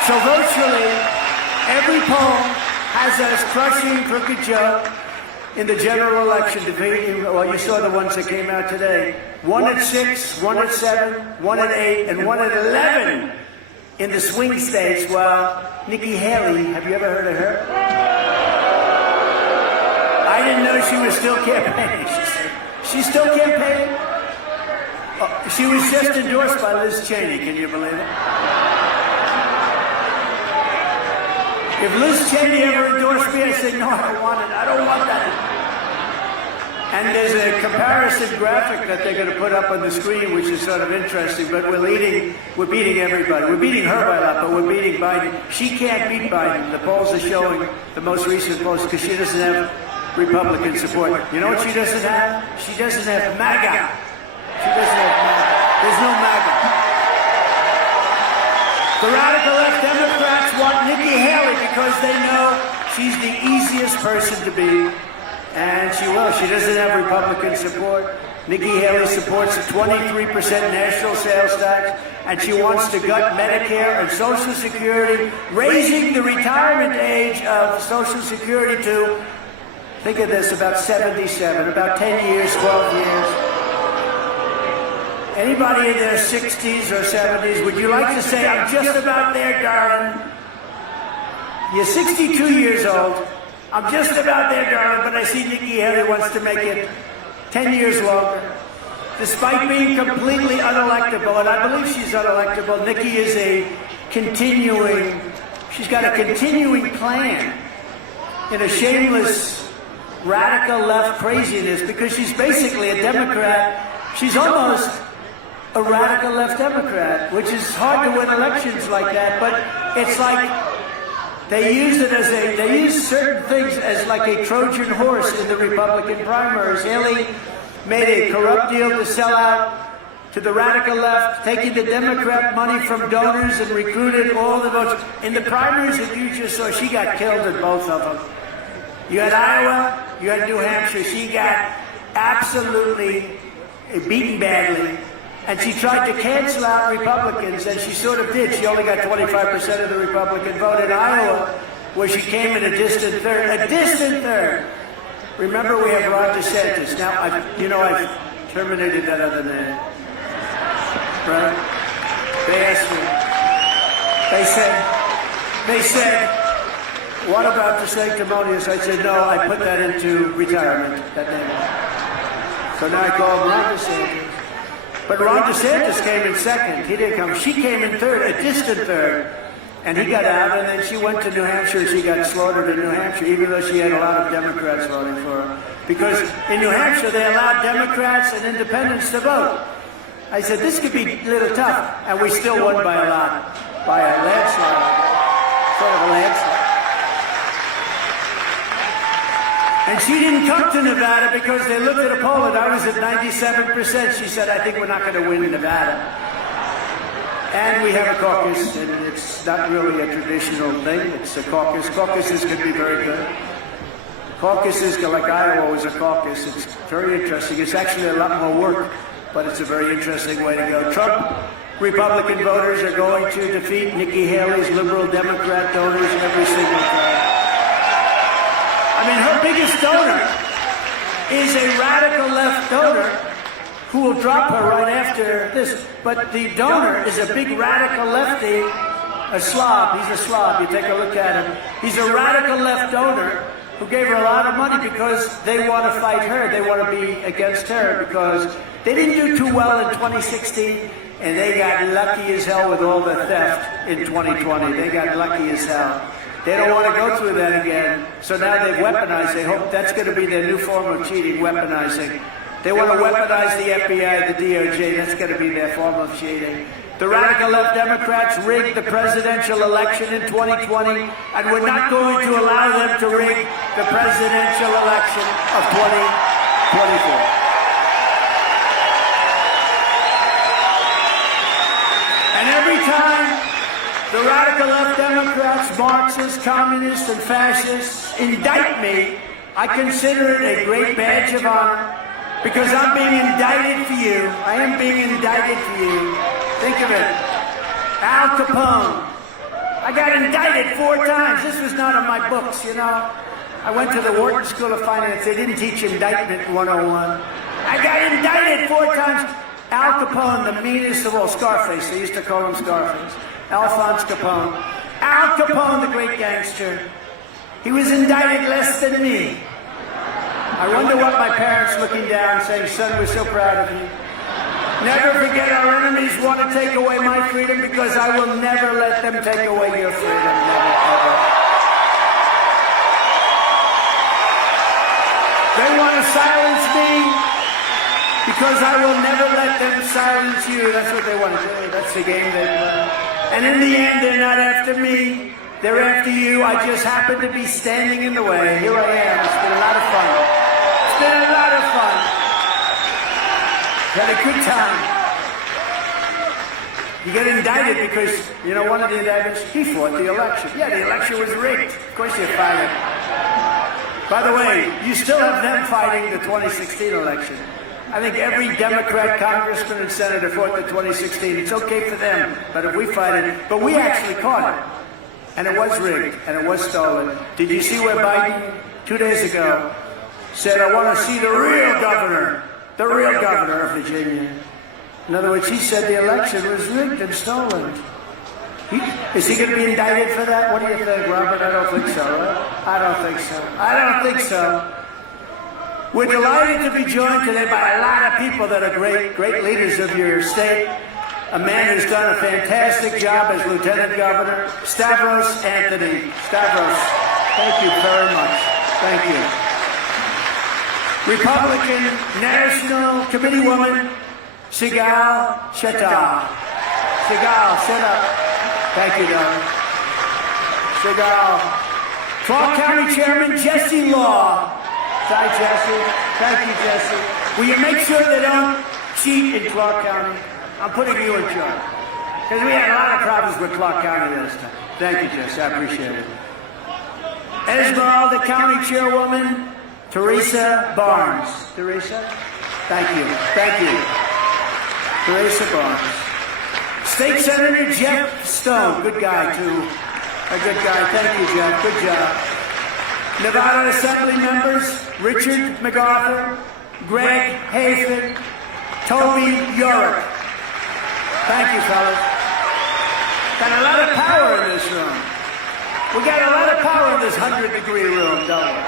So virtually every poll has us crushing Crooked Joe in the general election debate. Well, you saw the ones that came out today. 1 at 6, 1 at 7, 1 at 8, and 1 at 11 in the swing states. While Nikki Haley, have you ever heard of her? I didn't know she was still campaigning. She's still campaigning? Oh, she was just endorsed by Liz Cheney, can you believe it? If Liz Cheney ever endorsed me, I'd say, no, I don't want it. I don't want that. And there's a comparison graphic that they're going to put up on the screen, which is sort of interesting, but we're beating everybody. We're beating her by a lot, but we're beating Biden. She can't beat Biden. The polls are showing, the most recent polls, because she doesn't have Republican support. You know what she doesn't have? She doesn't have MAGA. She doesn't have MAGA. There's no MAGA. The radical left Democrats want Nikki Haley because they know she's the easiest person to beat. And she will. She doesn't have Republican support. Nikki Haley supports a 23% national sales tax, and she wants to gut Medicare and Social Security, raising the retirement age of Social Security to, think of this, about 77, about 10 years, 12 years. Anybody in their 60s or 70s, would you like to say, I'm just about there, darling? You're 62 years old. I'm just about there, darling, but I see Nikki Haley wants to make it 10 years longer. Despite being completely unelectable, and I believe she's unelectable, Nikki is she's got a continuing plan in a shameless radical left craziness, because she's basically a Democrat. She's almost a radical left Democrat, which is hard to win elections like that, but it's like they use certain things as like a Trojan horse in the Republican primaries. Haley made a corrupt deal to sell out to the radical left, taking the Democrat money from donors and recruited all the votes. In the primaries that you just saw, she got killed in both of them. You had Iowa, you had New Hampshire. She got absolutely beaten badly. And she tried to cancel out Republicans, and she sort of did. She only got 25% of the Republican vote in Iowa, where she came in a distant third. A distant third. Remember, we have Ron DeSantis. Now, I've terminated that other man. Right? They asked me. They said, what about the sanctimonious? I said, no, I put that into retirement, that name. So now I call him Ron DeSantis. But Ron DeSantis came in second. He didn't come. She came in third, a distant third. And he got out, and then she went to New Hampshire. She got slaughtered in New Hampshire, even though she had a lot of Democrats voting for her. Because in New Hampshire, they allowed Democrats and independents to vote. I said, this could be a little tough. And we still won by a lot, by a landslide, sort of a landslide. And she didn't come to Nevada because they looked at a poll and I was at 97%. She said, I think we're not going to win Nevada. And we have a caucus, and it's not really a traditional thing. It's a caucus. Caucuses can be very good. Caucuses, like Iowa was a caucus. It's very interesting. It's actually a lot more work, but it's a very interesting way to go. Trump Republican voters are going to defeat Nikki Haley's liberal Democrat donors every single time. I mean, her biggest donor is a radical left donor who will drop her right after this. But the donor is a big radical lefty, a Slav. He's a Slav. You take a look at him. He's a radical left donor who gave her a lot of money because they want to fight her. They want to be against her because They didn't do too well in 2016, and they got lucky as hell with all the theft in 2020. They got lucky as hell. They don't want to go through that again, so now they've weaponized. They hope that's going to be their new form of cheating, weaponizing. They want to weaponize the FBI, the DOJ. That's going to be their form of cheating. The radical left Democrats rigged the presidential election in 2020, and we're not going to allow them to rig the presidential election of 2024. And every time the radical left Democrats, Marxists, communists, and fascists indict me, I consider it a great badge of honor, because I'm being indicted for you. I am being indicted for you. Think of it. Al Capone. I got indicted 4 times. This was not in my books, you know. I went to the Wharton School of Finance. They didn't teach indictment 101. I got indicted 4 times. Al Capone, the meanest of all. Scarface. They used to call him Scarface. Alphonse Capone. Al Capone, the great gangster. He was indicted less than me. I wonder what my parents looking down saying, son, we're so proud of you. Never forget our enemies want to take away my freedom, because I will never let them take away your freedom. Never, ever. They want to silence me because I will never let them silence you. That's what they want to do. That's the game they play. And in the end, they're not after me. They're after you. I just happen to be standing in the way. Here I am. It's been a lot of fun. It's been a lot of fun. Had a good time. You get indicted because, you know, one of the indictments, he fought the election. Yeah, the election was rigged. Of course you're fired. By the way, you still have them fighting the 2016 election. I think every Democrat, congressman, and senator fought the 2016. It's okay for them, but if we fight it, but we actually caught it. And it was rigged, and it was stolen. Did you see where Biden, 2 days ago, said, I want to see the real governor of Virginia? In other words, he said the election was rigged and stolen. Is he going to be indicted for that? What do you think, Robert? I don't think so, right? I don't think so. I don't think so. We're delighted to be joined today by a lot of people that are great leaders of your state. A man who's done a fantastic job as Lieutenant Governor, Stavros Anthony. Stavros, thank you very much. Thank you. Republican National Committee woman, Sigal Shetal. Sigal, sit up. Thank you, darling. Sigal. Clark County Chairman Jesse Law. Hi, Jesse. Thank you, Jesse. Will you make sure they don't cheat in Clark County? I'm putting you in charge. Because we had a lot of problems with Clark County this time. Thank you, Jesse. I appreciate it. Esmeralda County Chairwoman, Teresa Barnes. Teresa? Thank you. Thank you. Teresa Barnes. State Senator Jeff Stone. Good guy, too. A good guy. Thank you, Jeff. Good job. Nevada Assembly members, Richard MacArthur, Greg Hayford, Toby Yorick. Thank you, fellas. Got a lot of power in this room. We got a lot of power in this 100-degree room, don't we?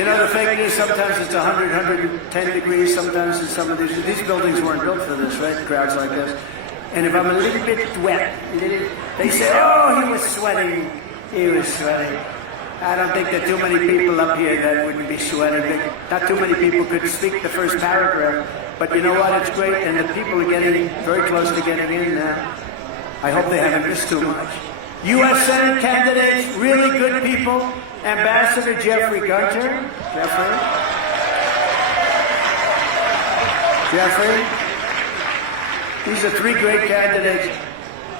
You know, the fake news, sometimes it's 100, 110 degrees, sometimes in some of these buildings weren't built for this, right? Crowds like this. And if I'm a little bit wet, they say, oh, he was sweating. He was sweating. I don't think there are too many people up here that wouldn't be sweating. Not too many people could speak the first paragraph. But you know what? It's great, and the people are getting very close to getting in now. I hope they haven't missed too much. U.S. Senate candidates, really good people. Ambassador Jeffrey Gunter. Jeffrey. These are 3 great candidates.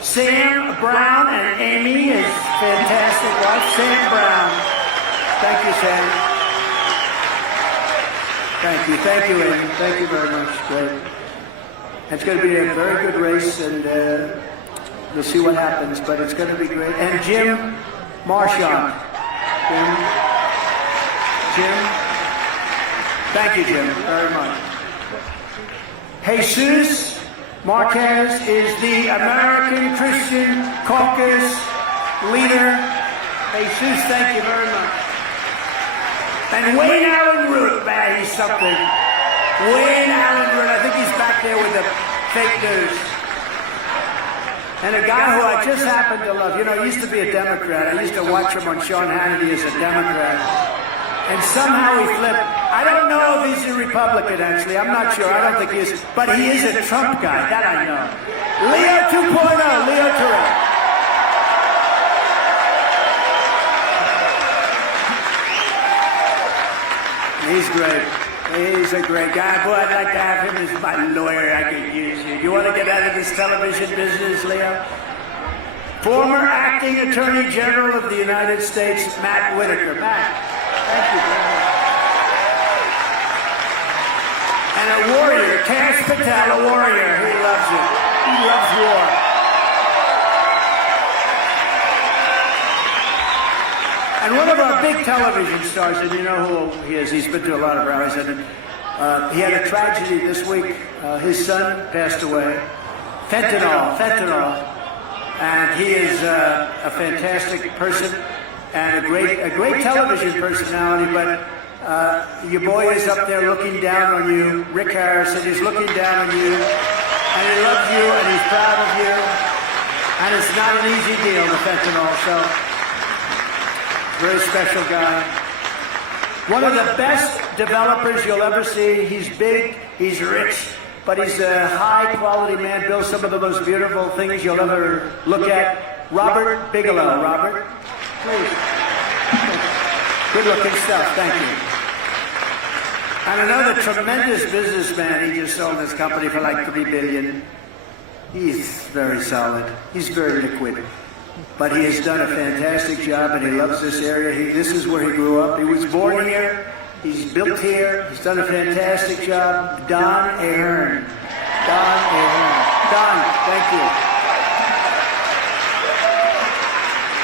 Sam Brown and Amy, his fantastic wife. Sam Brown. Thank you, Sam. Thank you. Thank you, Amy. Thank you very much. Great. It's going to be a very good race, and we'll see what happens, but it's going to be great. And Jim Marchand. Jim. Thank you, Jim, very much. Jesus Marquez is the American Christian Caucus leader. Jesus, thank you very much. And Wayne Allen Root, man, he's something. Wayne Allender, I think he's back there with the fake news. And a guy who I just happen to love. You know, he used to be a Democrat. I used to watch him on Sean Hannity as a Democrat. And somehow he flipped. I don't know if he's a Republican, actually. I'm not sure. I don't think he is. But he is a Trump guy. That I know. Leo 2.0, Leo Terrell. He's great. He's a great guy. Boy, I'd like to have him as my lawyer. I could use you. You want to get out of this television business, Leo? Former acting Attorney General of the United States, Matt Whitaker. Matt, thank you very much. And a warrior, Cash Patel, a warrior. He loves it. He loves war. And one of our big television stars, and you know who he is, he's been to a lot of rallies, and he had a tragedy this week. His son passed away. Fentanyl. And he is a fantastic person and a great television personality, but your boy is up there looking down on you. Rick Harrison is looking down on you, and he loves you, and he's proud of you. And it's not an easy deal, the fentanyl, so very special guy. One of the best developers you'll ever see. He's big, he's rich, but he's a high-quality man, builds some of the most beautiful things you'll ever look at. Robert Bigelow. Robert, please. Good-looking stuff, thank you. And another tremendous businessman. He just sold his company for like $3 billion. He's very solid. He's very liquid. But he has done a fantastic job, and he loves this area. This is where he grew up. He was born here. He's built here. He's done a fantastic job. Don Ahern. Don Ahern. Don, thank you.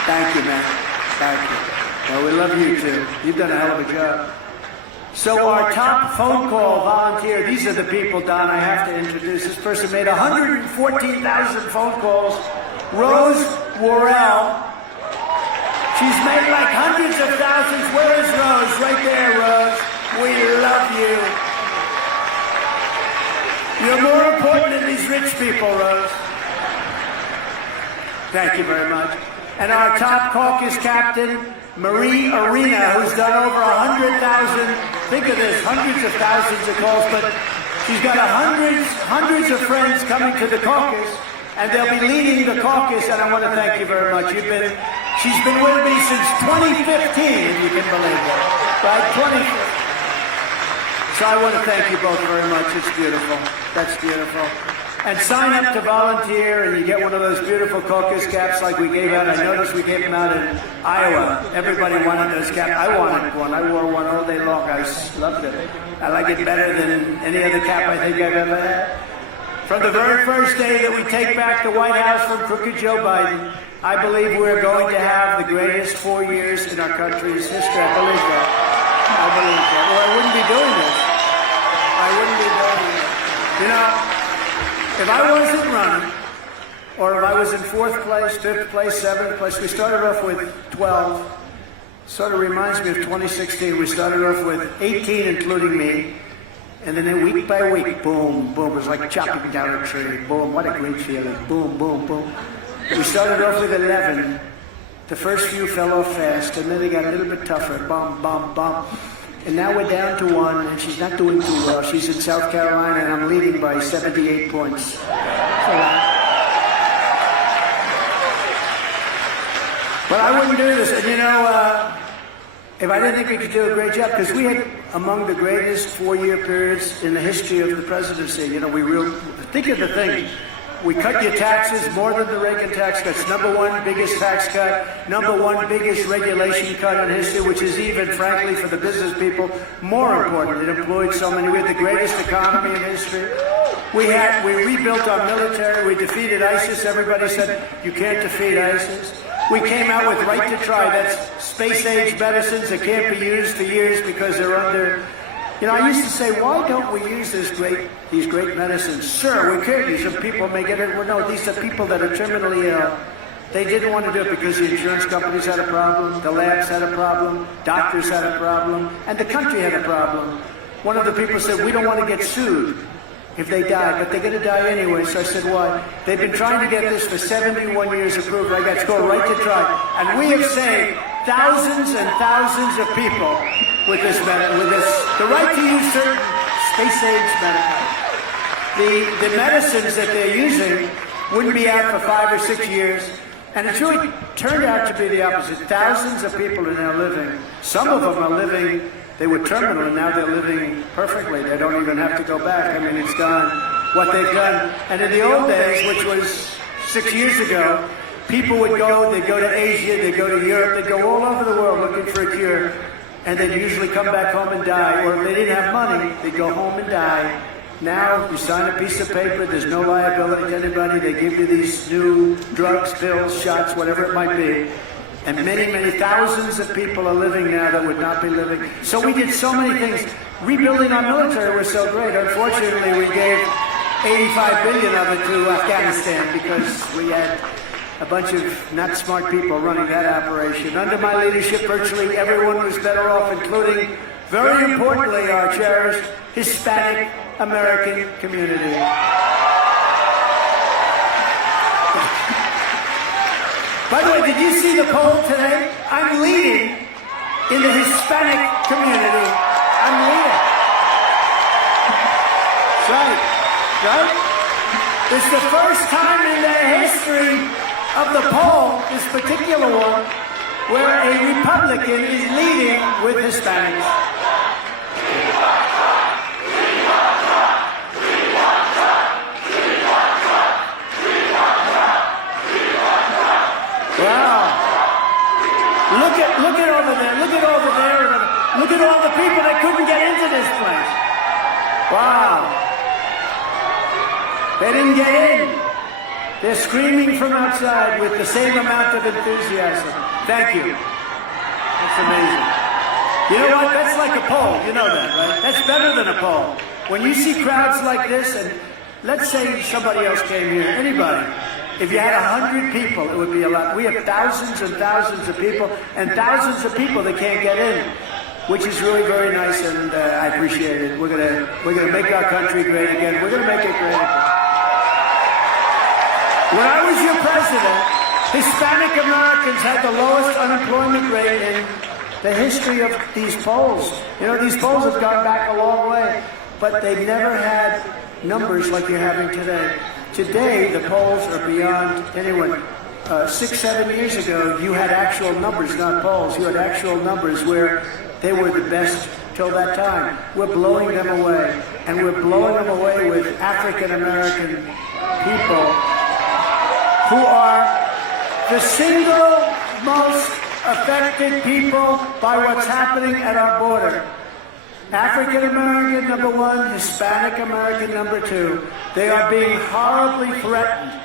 Thank you, man. Thank you. Well, we love you, too. You've done a hell of a job. So our top phone call volunteer, these are the people, Don, I have to introduce. This person made 114,000 phone calls. Rose Worrell. She's made like hundreds of thousands. Where is Rose? Right there, Rose. We love you. You're more important than these rich people, Rose. Thank you very much. And our top caucus captain, Marie Arena, who's done over 100,000, think of this, hundreds of thousands of calls, but she's got hundreds of friends coming to the caucus, and they'll be leading the caucus, and I want to thank you very much. She's been with me since 2015, if you can believe that, right? 2015. So I want to thank you both very much. It's beautiful. That's beautiful. And sign up to volunteer, and you get one of those beautiful caucus caps like we gave out. I noticed we gave them out in Iowa. Everybody wanted those caps. I wanted one. I wore one all day long. I loved it. I like it better than any other cap I think I've ever had. From the very first day that we take back the White House from crooked Joe Biden, I believe we're going to have the greatest 4 years in our country's history. I believe that. I believe that. Or I wouldn't be doing this. I wouldn't be doing this. You know, if I wasn't running, or if I was in 4th place, 5th place, 7th place, we started off with 12. Sort of reminds me of 2016. We started off with 18, including me. And then week by week, boom, boom. It was like chopping down a tree. Boom, what a great feeling. Boom, boom, boom. We started off with 11. The first few fell off fast, and then they got a little bit tougher. Bum, bum, bum. And now we're down to 1, and she's not doing too well. She's in South Carolina, and I'm leading by 78 points. But I wouldn't do this. And you know, if I didn't think we could do a great job, because we had among the greatest 4-year periods in the history of the presidency. You know, think of the thing. We cut your taxes more than the Reagan tax cuts. #1 biggest tax cut, #1 biggest regulation cut in history, which is even, frankly, for the business people, more important. It employed so many. We had the greatest economy in history. We rebuilt our military. We defeated ISIS. Everybody said, you can't defeat ISIS. We came out with right to try. That's space-age medicines that can't be used for years because they're under... You know, I used to say, why don't we use these great medicines? Sure, we could use them. People may get it. Well, no, these are people that are terminally ill. They didn't want to do it because the insurance companies had a problem, the labs had a problem, doctors had a problem, and the country had a problem. one of the people said, we don't want to get sued if they die, but they're going to die anyway. So I said, why? They've been trying to get this for 71 years approved. I got to go right to try. And we have saved thousands and thousands of people with this, the right to use certain space-age medicines. The medicines that they're using wouldn't be out for 5 or 6 years. And it's really turned out to be the opposite. Thousands of people are now living. Some of them are living, they were terminal, and now they're living perfectly. They don't even have to go back. I mean, it's gone, what they've done. And in the old days, which was 6 years ago, people would go, they'd go to Asia, they'd go to Europe, they'd go all over the world looking for a cure, and they'd usually come back home and die. Or if they didn't have money, they'd go home and die. Now, you sign a piece of paper, there's no liability to anybody, they give you these new drugs, pills, shots, whatever it might be. And many, many thousands of people are living now that would not be living. So we did so many things. Rebuilding our military was so great. Unfortunately, we gave 85 billion of it to Afghanistan because we had a bunch of not smart people running that operation. Under my leadership, virtually everyone was better off, including, very importantly, our cherished Hispanic American community. By the way, did you see the poll today? I'm leading in the Hispanic community. I'm leading. That's right. Right? It's the first time in the history of the poll, this particular one, where a Republican is leading with Hispanics. Wow. Look at over there. Look at over there. Look at all the people that couldn't get into this place. Wow. They didn't get in. They're screaming from outside with the same amount of enthusiasm. Thank you. That's amazing. You know what? That's like a poll. You know that, right? That's better than a poll. When you see crowds like this, and let's say somebody else came here, anybody. If you had 100 people, it would be a lot. We have thousands and thousands of people, and thousands of people that can't get in, which is really very nice, and I appreciate it. We're gonna make our country great again. We're gonna make it great again. When I was your president, Hispanic Americans had the lowest unemployment rate in the history of these polls. You know, these polls have gone back a long way, but they've never had numbers like you're having today. Today, the polls are beyond anyone. 6, 7 years ago, you had actual numbers, not polls. You had actual numbers where they were the best till that time. We're blowing them away, and we're blowing them away with African American people who are the single most affected people by what's happening at our border. African American, number one, Hispanic American, number two. They are being horribly threatened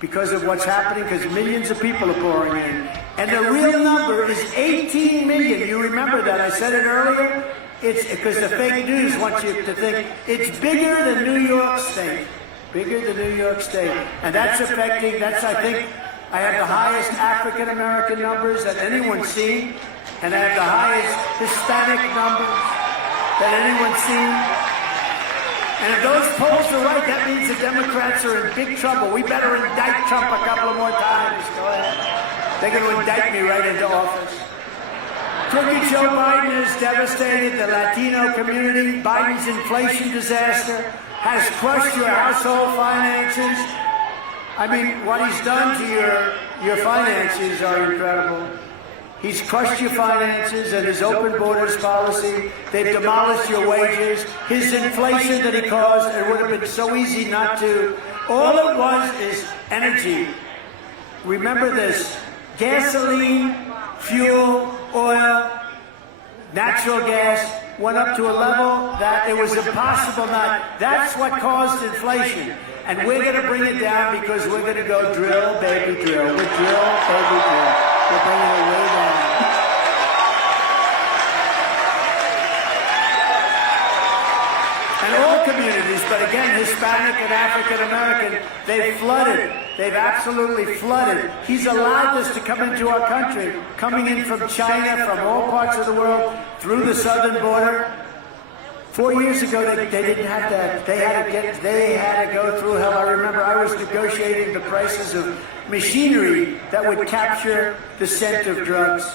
because of what's happening, because millions of people are pouring in. And the real number is 18 million. You remember that? I said it earlier. It's because the fake news wants you to think it's bigger than New York State. Bigger than New York State. And that's affecting, I think, I have the highest African American numbers that anyone's seen, and I have the highest Hispanic numbers that anyone's seen. And if those polls are right, that means the Democrats are in big trouble. We better indict Trump a couple of more times. Go ahead. They're going to indict me right into office. Crooked Joe Biden has devastated the Latino community. Biden's inflation disaster has crushed your household finances. I mean, what he's done to your finances are incredible. He's crushed your finances and his open borders policy. They've demolished your wages. His inflation that he caused, it would have been so easy not to. All it was is energy. Remember this. Gasoline, fuel, oil, natural gas went up to a level that it was impossible not. That's what caused inflation. And we're going to bring it down because we're going to go drill, baby, drill. We're drill, baby, drill. We're bringing it way down. And all communities, but again, Hispanic and African American, they've flooded. They've absolutely flooded. He's allowed this to come into our country, coming in from China, from all parts of the world, through the southern border. 4 years ago, they didn't have that. They had to go through hell. I remember I was negotiating the prices of machinery that would capture the scent of drugs.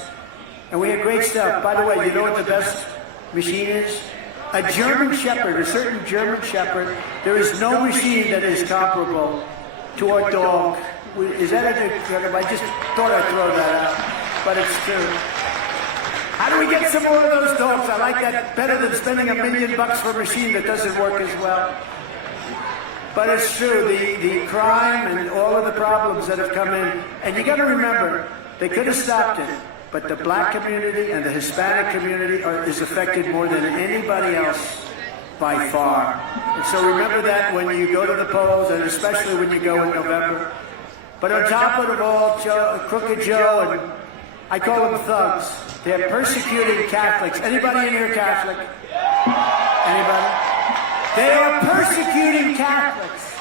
And we had great stuff. By the way, you know what the best machine is? A German Shepherd, a certain German Shepherd. There is no machine that is comparable to our dog. Is that a I just thought I'd throw that out, but it's true. How do we get some more of those dogs? I like that better than spending $1 million for a machine that doesn't work as well. But it's true, the crime and all of the problems that have come in, and you got to remember, they could have stopped it, but the black community and the Hispanic community is affected more than anybody else by far. And so remember that when you go to the polls, and especially when you go in November. But on top of it all, Crooked Joe, and I call them thugs, they're persecuting Catholics. Anybody in here Catholic? Anybody? They are persecuting Catholics.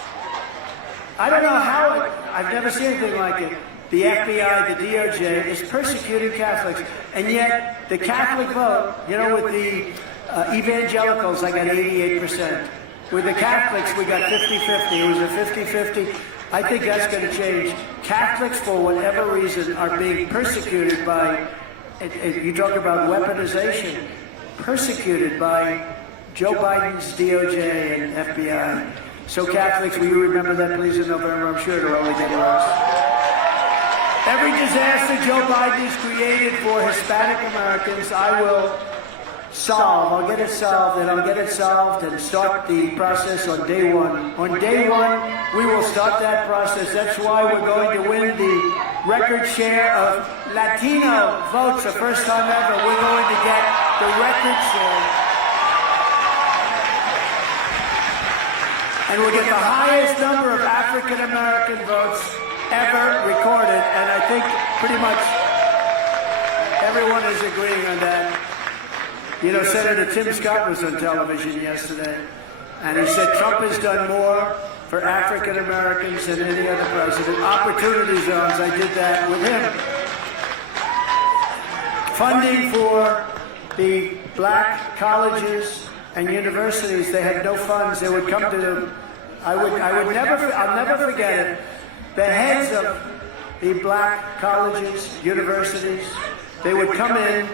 I don't know how, I've never seen anything like it. The FBI, the DOJ is persecuting Catholics. And yet, the Catholic vote, you know, with the evangelicals, I got 88%. With the Catholics, we got 50-50. It was a 50-50. I think that's going to change. Catholics, for whatever reason, are being persecuted by, you talk about weaponization, persecuted by Joe Biden's DOJ and FBI. So Catholics, will you remember that, please, in November? I'm sure it'll only get worse. Every disaster Joe Biden has created for Hispanic Americans, I will solve. I'll get it solved, and I'll get it solved and start the process on day one. On day one, we will start that process. That's why we're going to win the record share of Latino votes, the first time ever. We're going to get the record share. And we'll get the highest number of African American votes ever recorded. And I think pretty much everyone is agreeing on that. You know, Senator Tim Scott was on television yesterday, and he said Trump has done more for African Americans than any other president. Opportunity zones, I did that with him. Funding for the black colleges and universities, they had no funds. They would come to them. I'll never forget it. The heads of the black colleges, universities, they would come in,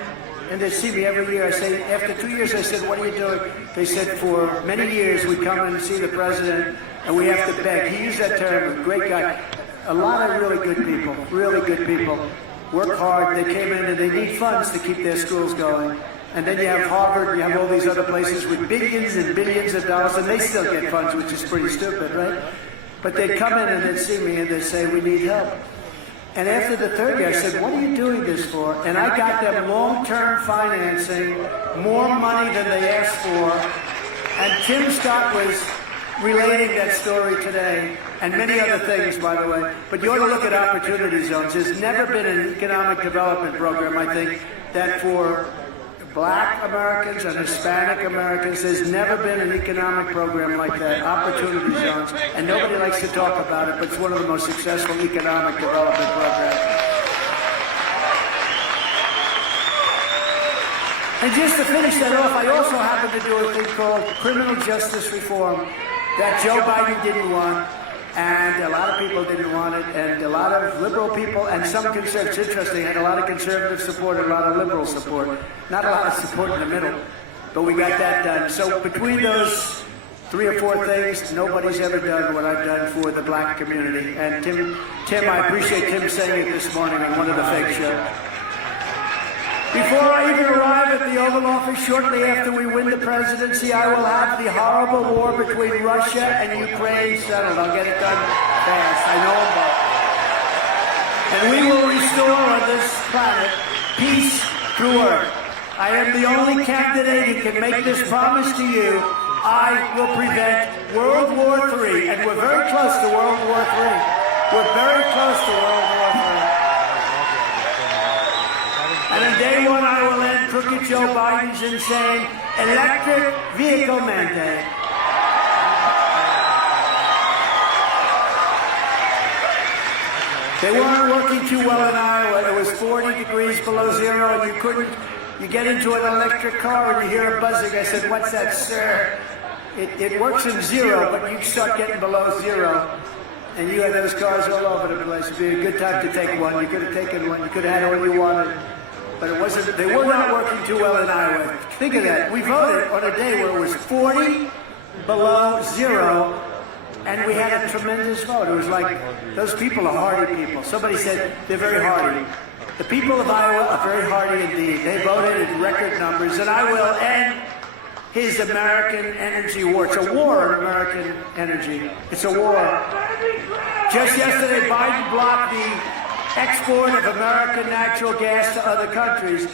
and they'd see me every year. I say, after 2 years, I said, what are you doing? They said, for many years, we come in and see the president, and we have to beg. He used that term, a great guy. A lot of really good people, work hard. They came in, and they need funds to keep their schools going. And then you have Harvard, you have all these other places with billions and billions of dollars, and they still get funds, which is pretty stupid, right? But they'd come in and they'd see me, and they'd say, we need help. And after the third year, I said, what are you doing this for? And I got them long-term financing, more money than they asked for. And Tim Scott was relating that story today, and many other things, by the way. But you ought to look at opportunity zones. There's never been an economic development program, I think, that for black Americans and Hispanic Americans, there's never been an economic program like that, opportunity zones. And nobody likes to talk about it, but it's one of the most successful economic development programs. And just to finish that off, I also happen to do a thing called criminal justice reform that Joe Biden didn't want, and a lot of people didn't want it, and a lot of liberal people and some conservatives, interesting, had a lot of conservative support and a lot of liberal support. Not a lot of support in the middle, but we got that done. So between those 3 or 4 things, nobody's ever done what I've done for the black community. And Tim, I appreciate Tim saying it this morning on one of the fake shows. Before I even arrive at the Oval Office, shortly after we win the presidency, I will have the horrible war between Russia and Ukraine settled. I'll get it done fast. I know about it. And we will restore on this planet peace through earth. I am the only candidate who can make this promise to you. I will prevent World War III, and we're very close to World War III. We're very close to World War III. And on day one, I will end crooked Joe Biden's insane electric vehicle mandate. They weren't working too well in Iowa. It was 40 degrees below zero, and you couldn't You get into an electric car and you hear a buzzing. I said, what's that, sir? It works in zero, but you start getting below zero. And you had those cars all over the place. It'd be a good time to take one. You could have taken one. You could have had all you wanted. But it wasn't. They were not working too well in Iowa. Think of that. We voted on a day where it was 40 below zero, and we had a tremendous vote. It was like, those people are hardy people. Somebody said they're very hardy. The people of Iowa are very hardy indeed. They voted in record numbers, and I will end his American energy war. It's a war on American energy. It's a war. Just yesterday, Biden blocked the export of American natural gas to other countries.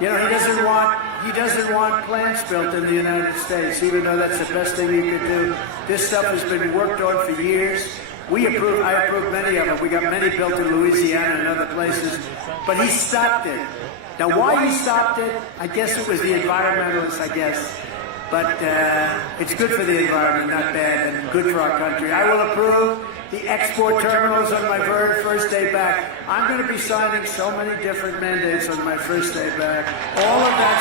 You know, he doesn't want plants built in the United States, even though that's the best thing you could do. This stuff has been worked on for years. I approved many of them. We got many built in Louisiana and other places. But he stopped it. Now, why he stopped it, I guess it was the environmentalists, I guess. But it's good for the environment, not bad, and good for our country. I will approve the export terminals on my very first day back. I'm going to be signing so many different mandates on my first day back. All of that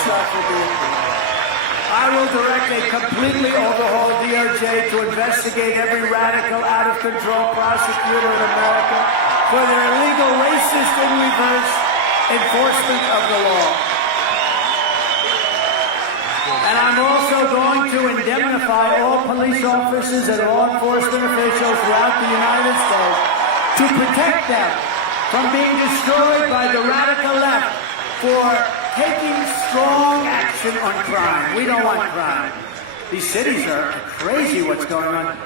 stuff will be approved. I will direct a completely overhauled DOJ to investigate every radical, out-of-control prosecutor in America for their illegal, racist, in reverse enforcement of the law. And I'm also going to indemnify all police officers and law enforcement officials throughout the United States to protect them from being destroyed by the radical left for taking strong action on crime. We don't want crime. These cities are crazy what's going on.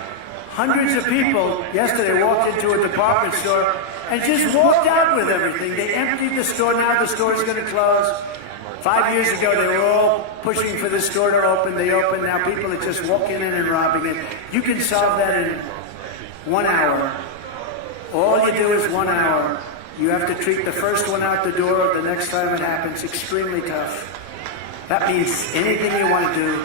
Hundreds of people yesterday walked into a department store and just walked out with everything. They emptied the store. Now the store's going to close. 5 years ago, they were all pushing for the store to open. They open. Now people are just walking in and robbing it. You can solve that in 1 hour. All you do is 1 hour. You have to treat the first one out the door the next time it happens. Extremely tough. That means anything you want to do.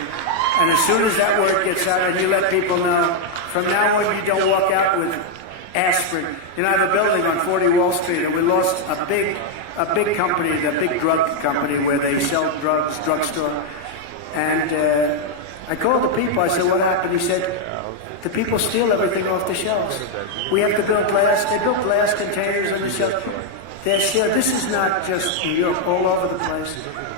And as soon as that word gets out and you let people know, from now on you don't walk out with aspirin. You know, I have a building on 40 Wall Street, and we lost a big company, the big drug company where they sell drugs, drugstore. And I called the people. I said, what happened? He said, the people steal everything off the shelves. We have to build glass. They built glass containers on the shelf. They're still, this is not just New York, all over the place.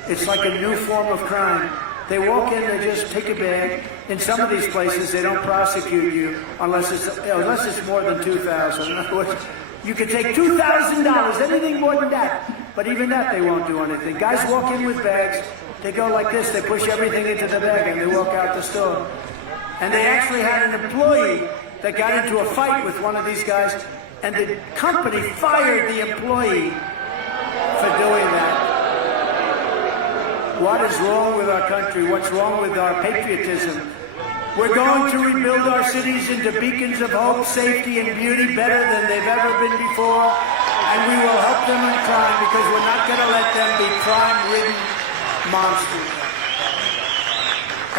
It's like a new form of crime. They walk in, they just take a bag. In some of these places, they don't prosecute you unless it's more than $2,000. In other words, you can take $2,000, anything more than that. But even that, they won't do anything. Guys walk in with bags. They go like this. They push everything into the bag, and they walk out the store. And they actually had an employee that got into a fight with one of these guys, and the company fired the employee for doing that. What is wrong with our country? What's wrong with our patriotism? We're going to rebuild our cities into beacons of hope, safety, and beauty better than they've ever been before. And we will help them in crime because we're not going to let them be crime-ridden monsters.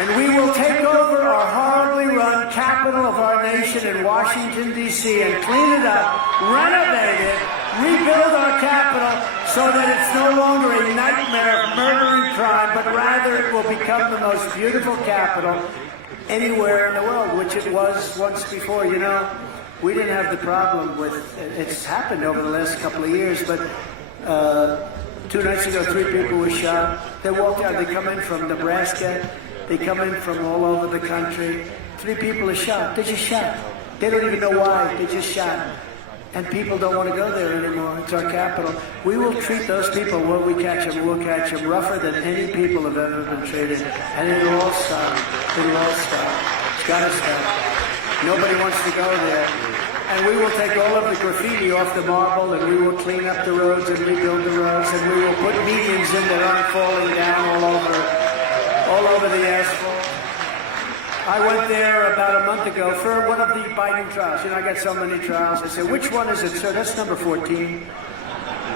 And we will take over our horribly run capital of our nation in Washington, D.C. and clean it up, renovate it, rebuild our capital so that it's no longer a nightmare of murder and crime, but rather it will become the most beautiful capital anywhere in the world, which it was once before. You know, we didn't have the problem with, it's happened over the last couple of years, but 2 nights ago, 3 people were shot. They walked out, they come in from Nebraska, they come in from all over the country. 3 people are shot. They just shot. They don't even know why. They just shot. And people don't want to go there anymore. It's our capital. We will treat those people when we catch them. We'll catch them rougher than any people have ever been treated. And it'll all stop. It'll all stop. It's got to stop. Nobody wants to go there. And we will take all of the graffiti off the marble, and we will clean up the roads and rebuild the roads, and we will put medians in that aren't falling down all over the asphalt. I went there about a month ago for one of the Biden trials. You know, I got so many trials. I said, which one is it, sir? That's number 14.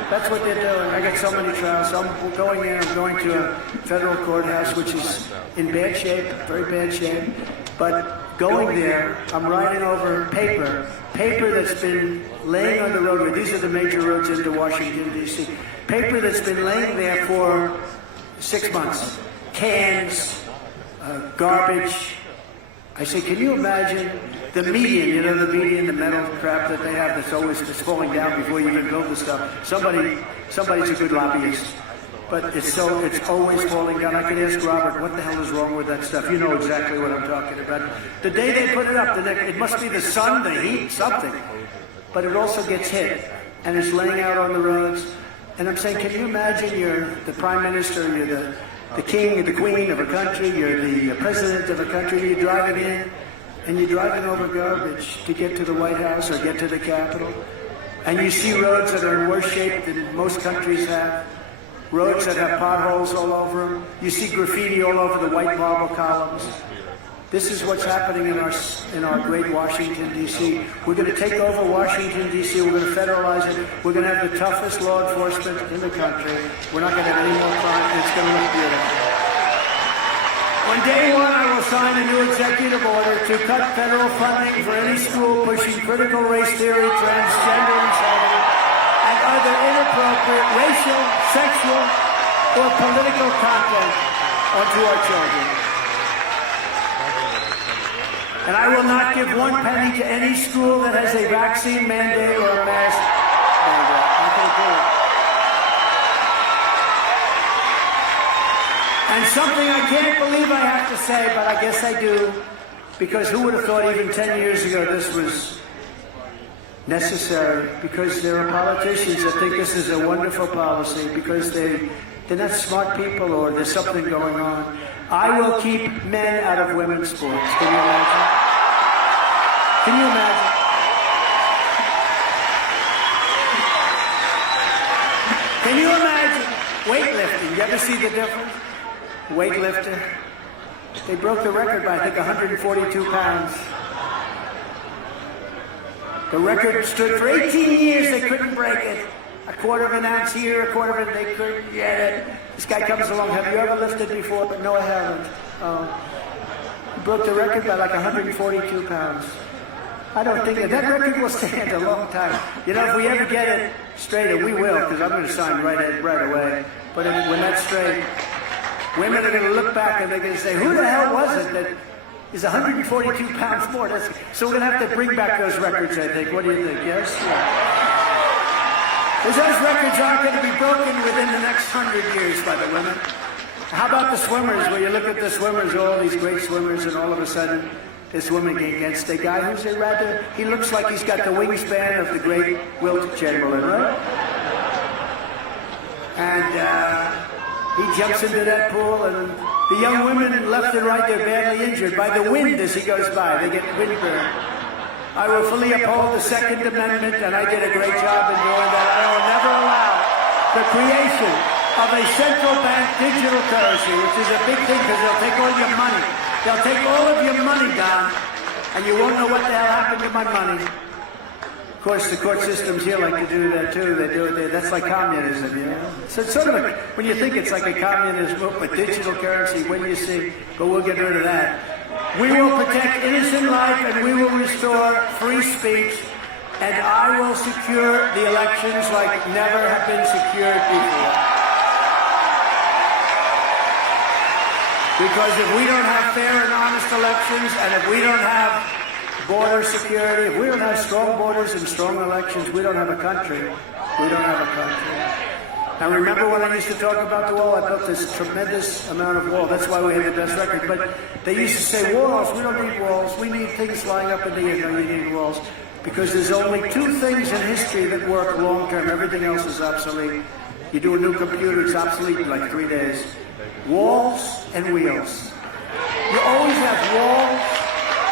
That's what they're doing. I got so many trials. So I'm going in. I'm going to a federal courthouse, which is in bad shape, very bad shape. But going there, I'm writing over paper paper that's been laying on the roadway. These are the major roads into Washington, D.C. Paper that's been laying there for 6 months. Cans, garbage. I say, can you imagine the median, you know, the median, the metal crap that they have that's always just falling down before you even build the stuff. Somebody's a good lobbyist. But it's always falling down. I can ask Robert, what the hell is wrong with that stuff? You know exactly what I'm talking about. The day they put it up, it must be the sun, the heat, something. But it also gets hit, and it's laying out on the roads. And I'm saying, can you imagine you're the prime minister, you're the king or the queen of a country, you're the president of a country, you're driving in, and you're driving over garbage to get to the White House or get to the Capitol, and you see roads that are in worse shape than most countries have. Roads that have potholes all over them. You see graffiti all over the white marble columns. This is what's happening in our great Washington, D.C. We're going to take over Washington, D.C. We're going to federalize it. We're going to have the toughest law enforcement in the country. We're not going to have any more crime. It's going to look beautiful. On day one, I will sign a new executive order to cut federal funding for any school pushing critical race theory, transgender insanity, and other inappropriate racial, sexual, or political content onto our children. And I will not give 1 penny to any school that has a vaccine mandate or a mask mandate. I'm going to do it. And something I can't believe I have to say, but I guess I do, because who would have thought even 10 years ago this was necessary? Because there are politicians that think this is a wonderful policy because they're not smart people or there's something going on. I will keep men out of women's sports. Can you imagine? Can you imagine? Can you imagine weightlifting? You ever see the difference? Weightlifter. They broke the record by, I think, 142 pounds. The record stood for 18 years. They couldn't break it. A quarter of an ounce here, a quarter of an, they couldn't get it. This guy comes along, have you ever lifted before? But no, I haven't. He broke the record by like 142 pounds. I don't think that record will stand a long time. You know, if we ever get it straight, and we will, because I'm going to sign right away. But when that's straight, women are going to look back and they're going to say, who the hell was it that is 142 pounds more? So we're going to have to bring back those records, I think. What do you think? Yes? Yeah. Because those records aren't going to be broken within the next 100 years by the women. How about the swimmers, where you look at the swimmers, all these great swimmers, and all of a sudden, this woman against a guy who's he looks like he's got the wingspan of the great Wilt Chamberlain, right? And he jumps into that pool, and the young women left and right, they're badly injured by the wind as he goes by. They get windburn. I will fully uphold the Second Amendment, and I did a great job in doing that. I will never allow the creation of a central bank digital currency, which is a big thing because they'll take all your money. They'll take all of your money down, and you won't know what the hell happened to my money. Of course, the court systems here like to do that too. They do it. That's like communism, you know. So it's sort of like, when you think it's like a communist book, but digital currency, when you see, but we'll get rid of that. We will protect innocent life, and we will restore free speech, and I will secure the elections like never have been secured before. Because if we don't have fair and honest elections, and if we don't have border security, if we don't have strong borders and strong elections, we don't have a country. We don't have a country. Now remember when I used to talk about the wall, I built this tremendous amount of wall. That's why we have the best record. But they used to say, walls, we don't need walls. We need things lying up in the air. No, you need walls. Because there's only two things in history that work long term. Everything else is obsolete. You do a new computer, it's obsolete in like 3 days. Walls and wheels. You always have walls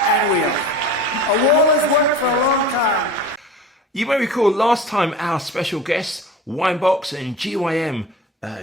and wheels. A wall has worked for a long time. You may recall last time our special guests, Winebox and GYM,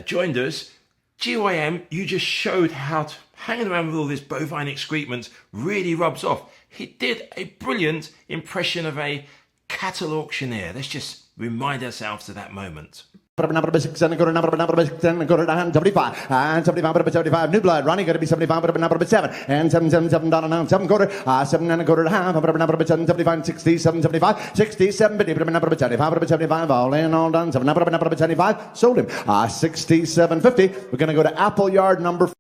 joined us. GYM, you just showed how hanging around with all this bovine excrement really rubs off. He did a brilliant impression of a cattle auctioneer. Let's just remind ourselves of that moment. number 6 and go to number 6 and go to 75 and 75 new blood Ronnie going to be 75 number 7 and 7 down and 7 quarter 7 and a quarter half number 75 67 75 67 number 75 all in all done 7 number 75 sold him 67.50 we're going to go to Appleyard number